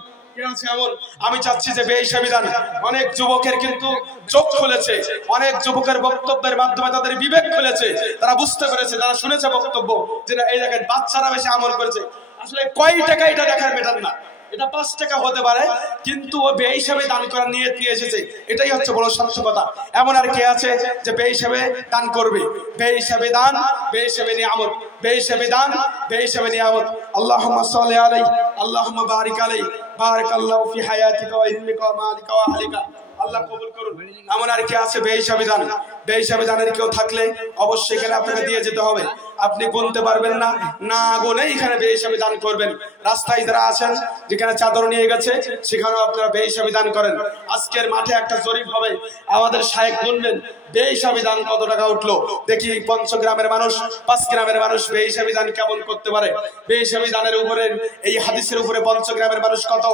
আমি চাচ্ছি যে বে হিসাবে দান। অনেক যুবকের কিন্তু চোখ খুলেছে, অনেক যুবকের বক্তব্যের মাধ্যমে তাদের বিবেক খুলেছে, তারা বুঝতে পেরেছে, তারা শুনেছে বক্তব্য যে এই দেখেন বাচ্চারা বেশি আমল করেছে। আসলে কয় টাকা এটা দেখার ম্যাটার না, এটা 5 টাকা হতে পারে, কিন্তু ও বে হিসাবে দান করার নিয়ত নিয়ে এসেছে, এটাই হচ্ছে বড় সার্থকতা। এমন আর কে আছে যে বে হিসাবে দান করবে? বে হিসাবে দান, বে হিসাবে নিয়ামত, বে হিসাবে দান, বে হিসাবে নিয়ামত। আল্লাহুম্মা সাল্লি আলাইহি, আল্লাহুম্মা বারিক আলাইহি, বারাকাল্লাহু ফি হায়াতিকা ওয়া ইলমিকা ওয়া মালিকা ওয়া আহলিকা। আল্লাহ কবুল করুন। এমন আর কে আছে বে হিসাবে দান? বে হিসাবে দানের কেউ থাকলে অবশ্যই এখানে আপনাকে দিয়ে যেতে হবে। আপনি গুনতে পারবেন না, না গুনে এখানে বে হিসাবে দান করবেন। রাস্তায় যারা আছেন, যেখানে চাদর নিয়ে গেছে সেখানেও আপনারা বে হিসাবে দান করেন। আজকের মাঠে একটা জরিপ হবে, আমাদের শায়েখ গুনবেন বে হিসাবে দান কত টাকা উঠলো। দেখি 5 গ্রামের মানুষ, 5 গ্রামের মানুষ বে হিসাবে দান কেমন করতে পারে। বে হিসাবে দানের উপরে, এই হাদিসের উপরে 5 গ্রামের মানুষ কত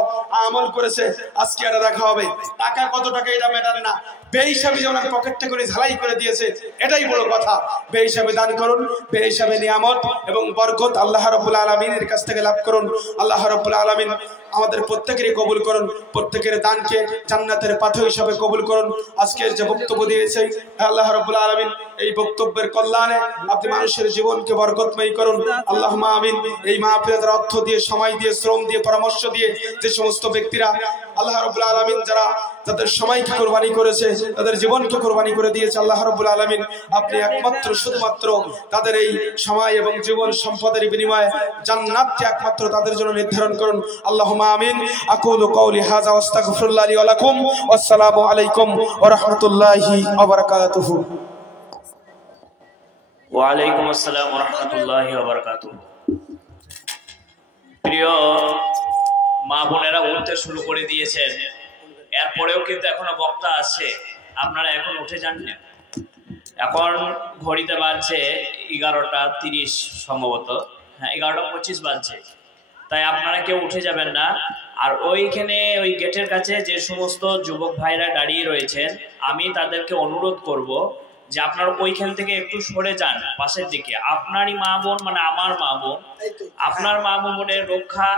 আমল করেছে আজকে এটা দেখা হবে। টাকা কত টাকা এটা ম্যাটার না, বে হিসাবে যে ওনার পকেটটা করে ঝালাই করে দিয়েছে এটাই বড় কথা। বে হিসাবে দান করুন, বে হিসাবে নিয়ামত এবং বরকত আল্লাহ রাব্বুল আলামিনের কাছ থেকে লাভ করুন। আল্লাহ রাব্বুল আলামিন আমাদের প্রত্যেকেরই কবুল করুন, প্রত্যেকের দানকে জান্নাতের পাথর হিসাবে কবুল করুন। আজকের যে বক্তব্য দিয়েছে আল্লাহ রাব্বুল আলামিন এই বক্তব্যের কল্যাণে আপনি মানুষের জীবনকে বরকতময় করুন। আল্লাহুম্মা আমিন। এই মাহফিলের অর্থ দিয়ে, সময় দিয়ে, শ্রম দিয়ে, পরামর্শ দিয়ে যে সমস্ত ব্যক্তিরা আল্লাহ রাব্বুল আলামিন যারা তাদের সময়কে কুরবানি করেছে, তাদের জীবনকে কুরবানি করে দিয়েছে, আল্লাহ রাব্বুল আলামিন আপনি একমাত্র শুধুমাত্র তাদের এই সময় এবং জীবন সম্পদের বিনিময়ে জান্নাতকে একমাত্র তাদের জন্য নির্ধারণ করুন। আল্লাহুম্মা আমিন। আকুলু কওলি হাযা ওয়া আস্তাগফিরুল্লাহ লি ওয়া লাকুম। আসসালামু আলাইকুম ওয়া রাহমাতুল্লাহি ওয়া বারাকাতুহু। ওয়া আলাইকুম আসসালাম ওয়া রাহমাতুল্লাহি ওয়া বারাকাতুহু। প্রিয় মা বোনেরা উঠতে শুরু করে দিয়েছেন, এরপরেও কিন্তু এখনো বক্তা আছে, আপনারা এখন উঠে যান না। এখন ঘড়িতে বাজছে 11:30 সম্ভবত, হ্যাঁ 11:25 বাজছে, তাই আপনারা কেউ উঠে যাবেন না। আর ওইখানে ওই গেটের কাছে যে সমস্ত যুবক ভাইরা দাঁড়িয়ে রয়েছেন, আমি তাদেরকে অনুরোধ করব যে আপনারা ওইখান থেকে একটু সরে যান পাশের দিকে। আপনারই মা বোন, মানে আমার মা বোন, আপনার মা বোনের রক্ষা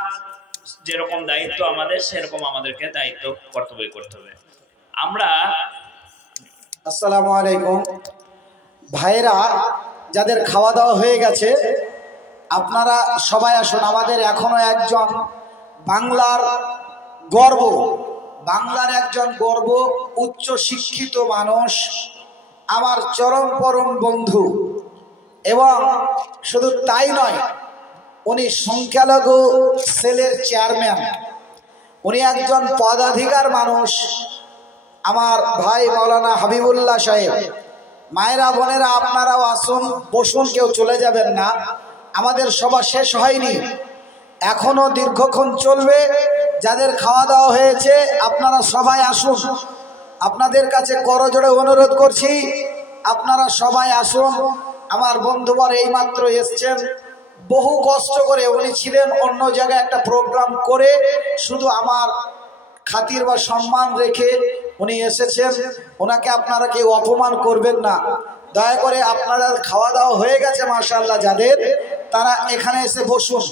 যেরকম দায়িত্ব আমাদের, সেরকম আমাদেরকে দায়িত্ব কর্তব্য করতে হবে। আমরা আসসালামু আলাইকুম ভাইরা, যাদের খাওয়া দাওয়া হয়ে গেছে আপনারা সবাই আসুন। আমাদের এখনো একজন বাংলার গর্ব, বাংলার একজন গর্ব, উচ্চ শিক্ষিত মানুষ, আমার চরম পরম বন্ধু, এবং শুধু তাই নয়, উনি সংখ্যালঘু সেলের চেয়ারম্যান, উনি একজন পদাধিকার মানুষ, আমার ভাই মাওলানা হাবিবুল্লাহ সাহেব। মায়েরা বোনেরা আপনারাও আসুন, বসুন, কেউ চলে যাবেন না। আমাদের সভা শেষ হয়নি, এখনো দীর্ঘক্ষণ চলবে। যাদের খাওয়া দাওয়া হয়েছে আপনারা সবাই আসুন, আপনাদের কাছে করজোড়ে অনুরোধ করছি, আপনারা সবাই আসুন। আমার বন্ধুবর এইমাত্র এসছেন, বহু কষ্ট করে, উনি ছিলেন অন্য জায়গায় একটা প্রোগ্রাম করে, শুধু আমার খাতির বা সম্মান রেখে উনি এসেছেন। ওনাকে আপনারা কেউ অপমান করবেন না, দয়া করে। আপনারা খাওয়া দাওয়া হয়ে গেছে মাশাআল্লাহ, যাদের, তারা এখানে এসে বসুন।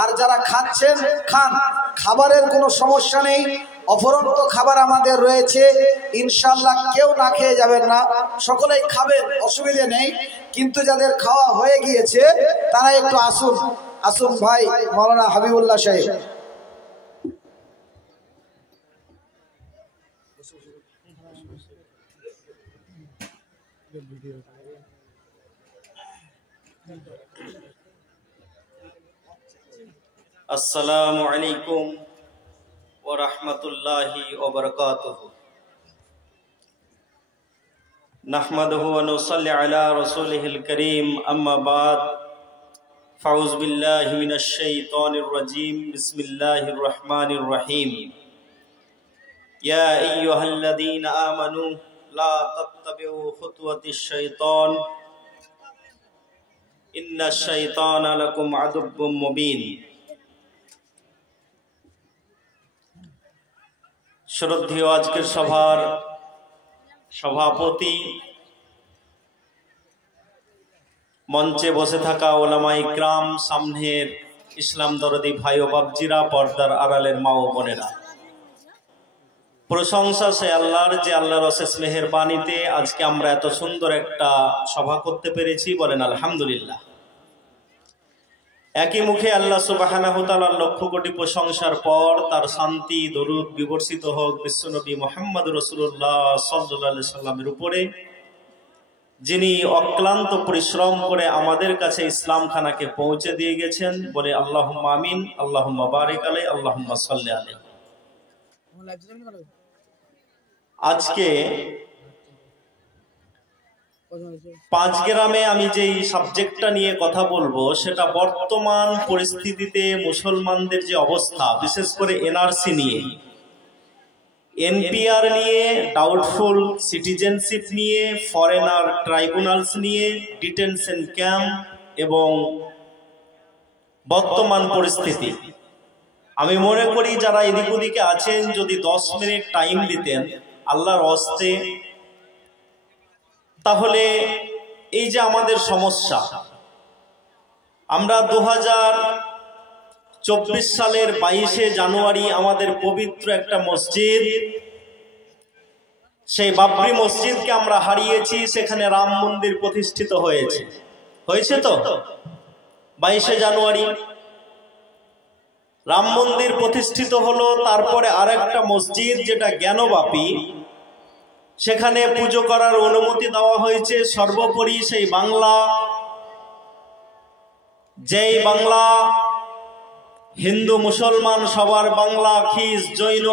আর যারা খাচ্ছেন খান, খাবারের কোনো সমস্যা নেই, অফুরন্ত খাবার আমাদের রয়েছে, ইনশাআল্লাহ কেউ না খেয়ে যাবেন না, সকলেই খাবেন, অসুবিধে নেই। কিন্তু যাদের খাওয়া হয়ে গিয়েছে তারা একটু আসুন। আসুন ভাই মাওলানা হাবিবুল্লাহ সাহেব। আসসালামু আলাইকুম ওয়া রাহমাতুল্লাহি ওয়া বারাকাতুহু। নাহমাদুহু ওয়া নুসাল্লি আলা রাসূলিহিল কারীম, আম্মা বাদ। ফাউযু বিল্লাহি মিনাশ শাইতানির রাজীম। বিসমিল্লাহির রহমানির রহিম। ইয়া আইয়ুহাল্লাযীনা আমানু লা তাত্তাবিউ খুতুওয়াতিশ শাইতান ইন্নাশ শাইতানা লাকুম আদুব্বুম মুবিন। শ্রদ্ধেয় আজকের সভার সভাপতি, মঞ্চে বসে থাকা ওলামায়ে ইকরাম, সামনের ইসলাম দরদি ভাই ও বাবজিরা, পর্দার আড়ালের মা ও বোনেরা, প্রশংসা সে আল্লাহর যে আল্লাহর অশেষ মেহেরবানিতে আজকে আমরা এত সুন্দর একটা সভা করতে পেরেছি। বলেন আলহামদুলিল্লাহ। একই মুখে আল্লাহ সুবহানাহু ওয়া তাআলার লক্ষ কোটি প্রশংসার পর তার শান্তি দরুদ বিবর্ষিত হোক বিশ্বনবী মুহাম্মদ রাসূলুল্লাহ সাল্লাল্লাহু আলাইহি সাল্লামের উপরে, যিনি অক্লান্ত পরিশ্রম করে আমাদের কাছে ইসলাম খানাকে পৌঁছে দিয়ে গেছেন। বলে আল্লাহুম্মা আমিন, আল্লাহুম্মা বারিক আলাইহি, আল্লাহুম্মা সাল্লি আলাইহি। আজকে পাঁচগ্রামে আমি যেই সাবজেক্টটা নিয়ে কথা বলবো সেটা বর্তমান পরিস্থিতিতে মুসলমানদের যে অবস্থা, বিশেষ করে এনআরসি নিয়ে, এনপিআর নিয়ে, ডাউটফুল সিটিজেনশিপ নিয়ে, ফরেনার ট্রাইব্যুনালস নিয়ে, ডিটেনশন ক্যাম্প এবং বর্তমান পরিস্থিতি, আমি মনে করি যারা এদিক ওদিকে আছেন যদি 10 মিনিট টাইম দিতেন আল্লাহর হস্তে, তাহলে এই যে আমাদের সমস্যা, আমরা 2024 সালের 22শে জানুয়ারি আমাদের পবিত্র একটা মসজিদ, সেই বাবরি মসজিদকে আমরা হারিয়েছি। সেখানে রাম মন্দির প্রতিষ্ঠিত হয়েছে তো 22শে জানুয়ারি রাম মন্দির প্রতিষ্ঠিত হলো। তারপরে আরেকটা মসজিদ যেটা জ্ঞানবাপী, সেখানে পুজো করার অনুমতি দেওয়া হয়েছে। সর্বোপরি সেই বাংলা, যেই বাংলা হিন্দু মুসলমান সবার বাংলা, খ্রিস্ট জৈন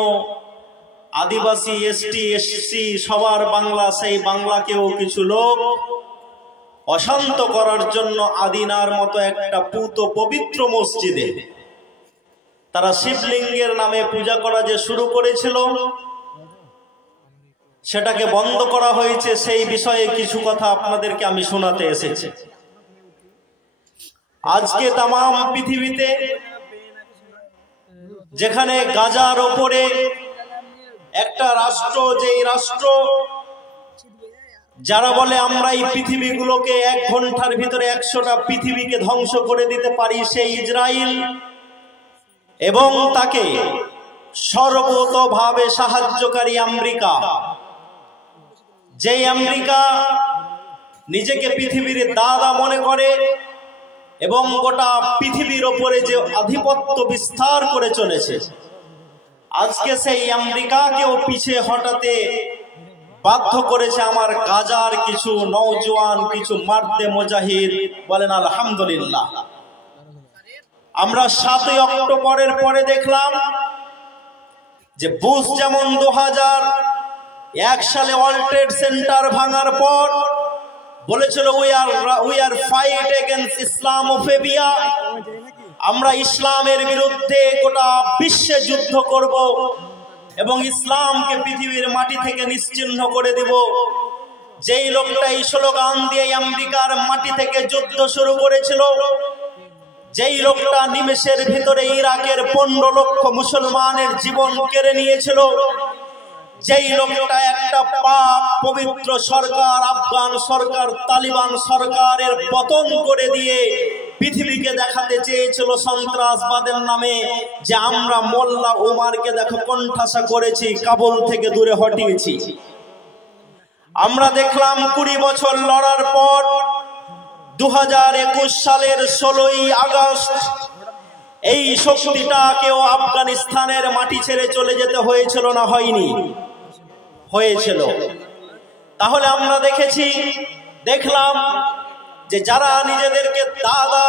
আদিবাসী এসটি এসসি সবার বাংলা, সেই বাংলাকেও কিছু লোক অশান্ত করার জন্য আদিনার মতো একটা পুত পবিত্র মসজিদে তারা শিবলিঙ্গের নামে পূজা করা যে শুরু করেছিল, সেটাকে বন্ধ করা হয়েছে। সেই বিষয়ে কিছু কথা আপনাদেরকে আমি শোনাতে এসেছি। আজকে তামাম পৃথিবীতে যেখানে গাজার ওপরে একটা রাষ্ট্র, যেই রাষ্ট্র যারা বলে আমরা এই পৃথিবীগুলোকে 1 ঘন্টার ভিতরে 100টা পৃথিবীকে ধ্বংস করে দিতে পারি, সেই ইসরায়েল, এবং তাকে সর্বতোভাবে সাহায্যকারী আমেরিকা, যেই আমেরিকা নিজেকে পৃথিবীর দাদা মনে করে এবং গোটা পৃথিবীর ওপরে যে আধিপত্য বিস্তার করে চলেছে, আজকে সেই আমেরিকাকেও পিছে হটাতে বাধ্য করেছে আমার গাজার কিছু নওজোয়ান, কিছু মার্দে মুজাহিদ। বলেন আলহামদুলিল্লাহ। আমরা 7ই অক্টোবরের পরে দেখলাম যে বুশ যেমন 2001 সালে ওয়ার্ল্ড ট্রেড সেন্টার ভাঙার পর বলেছিল we are fight against Islamophobia, আমরা ইসলামের বিরুদ্ধে গোটা বিশ্বে যুদ্ধ করব এবং ইসলামকে পৃথিবীর মাটি থেকে নিশ্চিহ্ন করে দেব। যেই লোকটা এই স্লোগান দিয়ে আমেরিকার মাটি থেকে যুদ্ধ শুরু করেছিল, যেই লোকটা নিমেষের ভিতরে ইরাকের 15 লক্ষ মুসলমানের জীবন কেড়ে নিয়েছিল, যেই লোকটা একটা পাক পবিত্র সরকার, আফগান সরকার, তালিবান সরকারের পতন করে দিয়ে পৃথিবীকে দেখাতে চেয়েছিল সন্ত্রাসবাদের নামে যে আমরা মোল্লা ওমারকে দেখো কোণঠাসা করেছি, কাবুল থেকে দূরে হটিয়েছি। আমরা দেখলাম 20 বছর লড়ার পর 2021 সালের 16ই আগস্ট এই শক্তিটাকেও আফগানিস্তানের মাটি ছেড়ে চলে যেতে হয়েছিল না হয়নি? হয়েছিল। তাহলে আমরা দেখলাম যে যারা নিজেদেরকে দাদা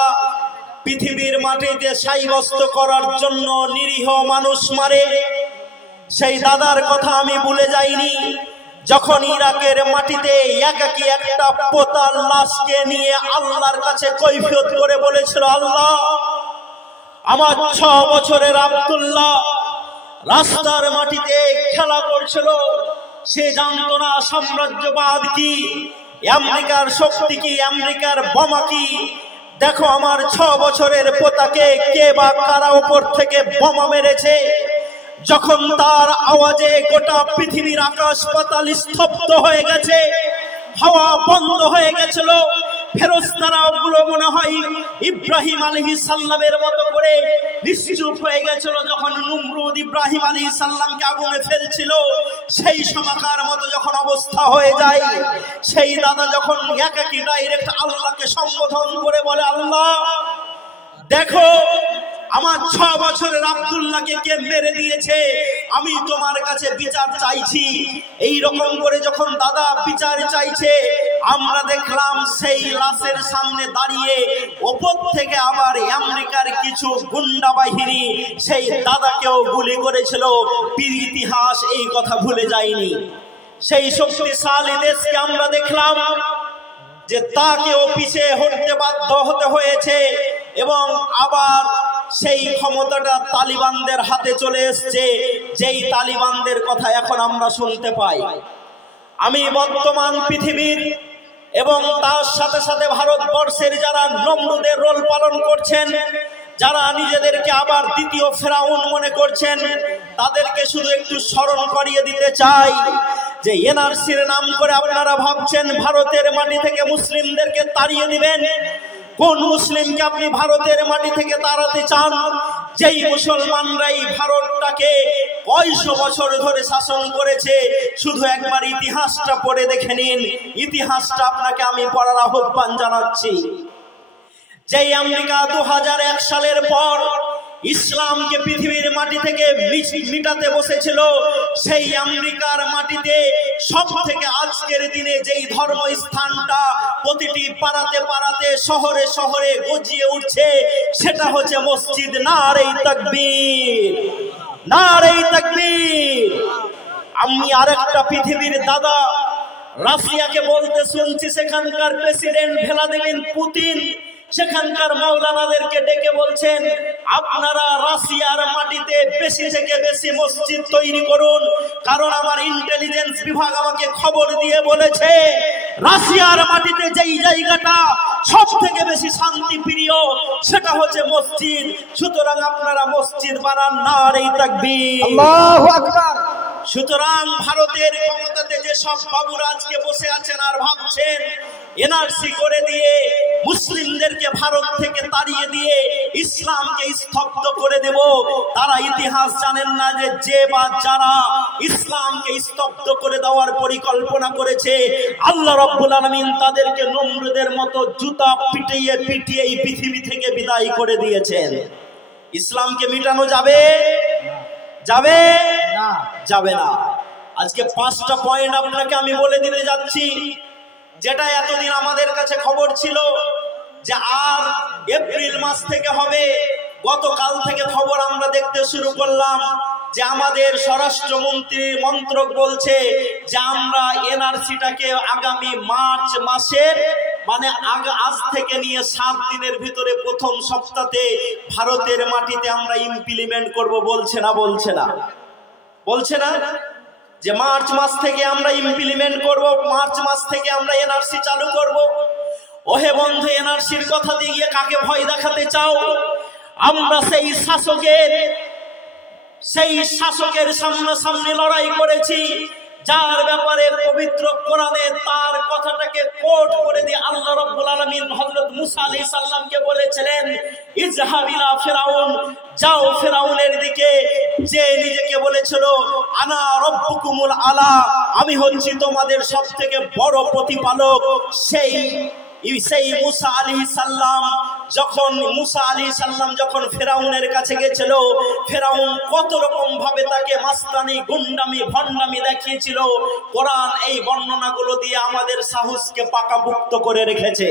পৃথিবীর মাটিতে সাব্যস্ত করার জন্য নিরীহ মানুষ মারে, সেই দাদার কথা আমি ভুলে যাইনি। যখন ইরাকের মাটিতে একাকী একটা পোতার লাশকে নিয়ে আল্লাহর কাছে কৈফিয়ত করে বলেছিল, আল্লাহ আমার 6 বছরের আব্দুল্লাহ রাস্তার মাটিতে খেলা করছিল, সে জানতো না সাম্রাজ্যবাদ কি, আমেরিকার শক্তি কি, আমেরিকার বোমা কি। দেখো আমার 6 বছরের পোতাকে কে বা কারা উপর থেকে বোমা মেরেছে। যখন তার আওয়াজে গোটা পৃথিবীর আকাশ পাতাল স্তব্ধ হয়ে গেছে, হাওয়া বন্ধ হয়ে গেছিল, ফেরেশতারা ওগুলো মনে হয় ইব্রাহিম আলাইহিস সালামের মতো করে নিশ্চুপ হয়ে গেছিল। যখন নমরুদ ইব্রাহিম আলাইহিস সালামকে আগুনে ফেলছিল, সেই সময়কার মতো যখন অবস্থা হয়ে যায়, সেই দাদা যখন একাকী ডাইরেক্ট আল্লাহকে সম্বোধন করে বলে, আল্লাহ দেখো আমার 6 বছরের আব্দুল্লাহকে কে মেরে দিয়েছে, আমি তোমার কাছে বিচার চাইছি। এই রকম করে যখন দাদা বিচার চাইছে, আমরা দেখলাম সেই লাশের সামনে দাঁড়িয়ে ওপর থেকে আবার আমেরিকার কিছু গুন্ডা বাহিনী সেই দাদাকেও গুলি করেছিল। পীর ইতিহাস এই কথা ভুলে যায়নি। সেই শক্তিশালী দেশকে আমরা দেখলাম যে তাকেও পিছিয়ে হটতে বাধ্য হতে হয়েছে, এবং আবার সেই ক্ষমতাটা তালিবানদের হাতে চলে এসছে, যেই তালিবানদের কথা এখন আমরা শুনতে পাই। আমি বর্তমান পৃথিবীর এবং তার সাথে সাথে ভারতবর্ষের যারা নমরুদের রোল পালন করছেন, যারা নিজেদেরকে আবার দ্বিতীয় ফেরাউন মনে করছেন, তাদেরকে শুধু একটু স্মরণ করিয়ে দিতে চাই যে এনআরসির নাম করে আপনারা ভাবছেন ভারতের মাটি থেকে মুসলিমদেরকে তাড়িয়ে দিবেন। কোন মুসলিমকে আপনি ভারতের মাটি থেকে তাড়াতে চান? যেই মুসলমানরাই ভারতটাকে 500 বছর ধরে শাসন করেছে। শুধু একবার ইতিহাসটা পড়ে দেখে নিন। ইতিহাসটা আপনাকে আমি পড়ার আহ্বান জানাচ্ছি। যেই আমেরিকা 2001 সালের পর ইসলামকে পৃথিবীর মাটি থেকে মিটাতে বসেছিল, সেই আমেরিকার মাটিতে সব থেকে আজকের দিনে যেই ধর্মস্থানটা প্রতিটি পাড়াতে পাড়াতে শহরে শহরে গজিয়ে উঠছে, সেটা হচ্ছে মসজিদ। নারে তাকবীর, নারে তাকবীর। আমি আরেকটা পৃথিবীর দাদা রাশিয়াকে বলতে শুনছি, সেখানকার প্রেসিডেন্ট ভ্লাদিমির পুতিন সেখানকার মাওলানাদেরকে ডেকে বলছেন, আপনারা রাশিয়ার মাটিতে বেশি থেকে বেশি মসজিদ তৈরি করুন, কারণ আমার ইন্টেলিজেন্স বিভাগ আমাকে খবর দিয়ে বলেছে রাশিয়ার মাটিতে যেই জায়গাটা সব থেকে বেশি শান্তি প্রিয় সেটা হচ্ছে মসজিদ। সুতরাং আপনারা মসজিদ বানান। নারে তাকবীর, আল্লাহু আকবার। সুতরাং ভারতের ক্ষমতাতে যে সব বাবুরা আজকে বসে আছেন আর ভাবছেন এনআরসি করে দিয়ে মুসলিমদেরকে ভারত থেকে তাড়িয়ে দিয়ে ইসলামকে স্তব্ধ করে দেব, তারা ইতিহাস জানেন না যে যে বা যারা ইসলামকে স্তব্ধ করে দেওয়ার পরিকল্পনা করেছে, আল্লাহ রাব্বুল আলামিন তাদেরকে নমরুদের মতো জুতা পিটিয়ে পিটিয়ে এই পৃথিবী থেকে বিদায় করে দিয়েছেন। ইসলামকে মিটানো যাবে? যাবে না, যাবে না। আজকে 5টা পয়েন্ট আপনাকে আমি বলে দিতে যাচ্ছি, যেটা এতদিন আমাদের কাছে খবর ছিল যে আর এপ্রিল মাস থেকে হবে। গতকাল থেকে খবর আমরা দেখতে শুরু করলাম যে আমাদের স্বরাষ্ট্রমন্ত্রী মন্ত্রক বলছে যে আমরা এনআরসিটাকে আগামী মার্চ মাসের মানে আজ থেকে নিয়ে 7 দিনের ভিতরে প্রথম সপ্তাহে ভারতের মাটিতে আমরা ইমপ্লিমেন্ট করব। বলছে না? বলছে না? বলছে না যে মার্চ মাস থেকে আমরা ইমপ্লিমেন্ট করব, মার্চ মাস থেকে আমরা এনআরসি চালু করব। ওহে বন্ধু, এনআরসির কথা দিয়ে কাকে ভয় দেখাতে চাও? আমরা সেই শাসকের সামনাসামনি লড়াই করেছি, যার ব্যাপারে পবিত্র কোরআনে তার কথাটাকে কোট করে দিয়ে আল্লাহ রাব্বুল আলামিন হযরত মুসা আলাইহিস সালামকে বলেছিলেন ইযহাব ইলা ফিরাউন, যাও ফিরাউনের দিকে। যে নিজেকে বলেছিল আনা রাব্বুকুমুল আলা, আমি হচ্ছি তোমাদের সবথেকে বড় প্রতিপালক, সেই মুসা আলাইহিস সালাম যখন ফেরাউনের কাছে গেছিল, ফেরাউন কত রকম ভাবে তাকে মাস্তানি, গুন্ডামি, ভণ্ডামি দেখিয়েছিল। কোরআন এই বর্ণনাগুলো দিয়ে আমাদের সাহসকে পাকাপুক্ত করে রেখেছে।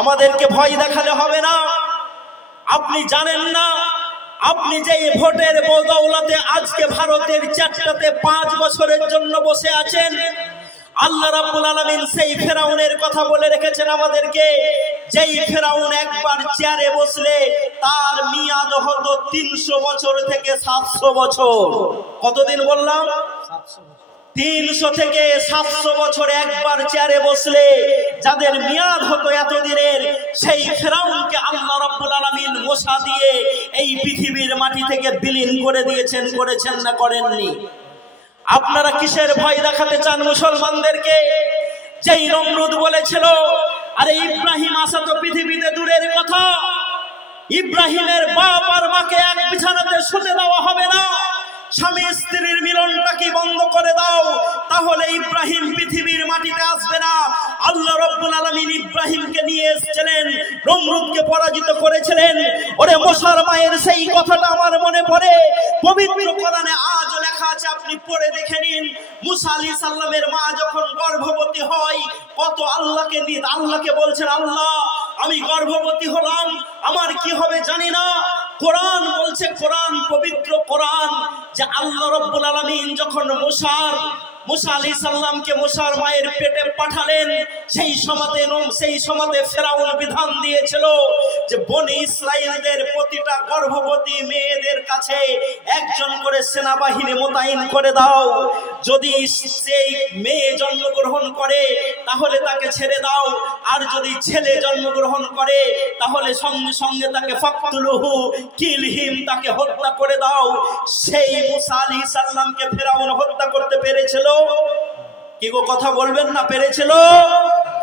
আমাদেরকে ভয় দেখালে হবে না। আপনি জানেন না, আপনি যে ভোটের বদৌলতে আজকে ভারতের চারটাতে 5 বছরের জন্য বসে আছেন, আল্লাহ রাব্বুল আলামিন সেই ফেরাউনের কথা বলে রেখেছেন আমাদেরকে। যেই ফেরাউন একবার চেয়ারে বসলে তার মেয়াদ হতো 300 বছর থেকে 700 বছর। কতদিন বললাম? 300 থেকে 700 বছর একবার চেয়ারে বসলে যাদের মেয়াদ হতো এতদিনের, সেই ফেরাউনকে আল্লাহ রাব্বুল আলামিন মশা দিয়ে এই পৃথিবীর মাটি থেকে বিলীন করে দিয়েছেন। করেছেন না করেননি? আপনারা কিসের ভয় দেখাতে চান মুসলমানদেরকে? যেই নমরুদ বলেছিল আরে ইব্রাহিম আসা তো পৃথিবীতে দূরের কথা, ইব্রাহিমের বাপ আর মাকে এক বিছানাতে শুতে দেওয়া হবে না, স্বামী স্ত্রীর মিলনটাকে বন্ধ করে দাও, তাহলে ইব্রাহিম পৃথিবীর মাটিতে আসবে না। আল্লাহ রাব্বুল আলামিন ইব্রাহিমকে নিয়ে এসেছিলেন, নমরুদকে পরাজিত করেছিলেন। ওরে মশার মায়ের সেই কথাটা আমার মনে পড়ে, পবিত্র কোরআনে আজও লেখা আছে, আপনি পড়ে দেখে নিন। মুসা আলাইহিস সালামের মা যখন গর্ভবতী হয়, কত আল্লাহকে বলছেন, আল্লাহ আমি গর্ভবতী হলাম, আমার কি হবে জানি না। কোরআন বলছে, কোরআন পবিত্র কোরআন, যে আল্লাহ রাব্বুল আলামিন যখন মুসা আলাইহিস সালামকে মুসার মায়ের পেটে পাঠালেন, সেই সময়তে ফেরাউন বিধান দিয়েছিল যে বনি ইসরাইলদের প্রতিটা গর্ভবতী মেয়েদের কাছে একজন করে সেনাবাহিনী মোতায়েন করে দাও। যদি সেই মেয়ে জন্মগ্রহণ করে তাহলে তাকে ছেড়ে দাও, আর যদি ছেলে জন্মগ্রহণ করে তাহলে সঙ্গে সঙ্গে তাকে ফাকতুলুহু, কিল হিম, তাকে হত্যা করে দাও। সেই মুসা আলাইহিস সালামকে ফেরাউন হত্যা করতে পেরেছিল কি গো? কথা বলবেন না? পেরেছিল?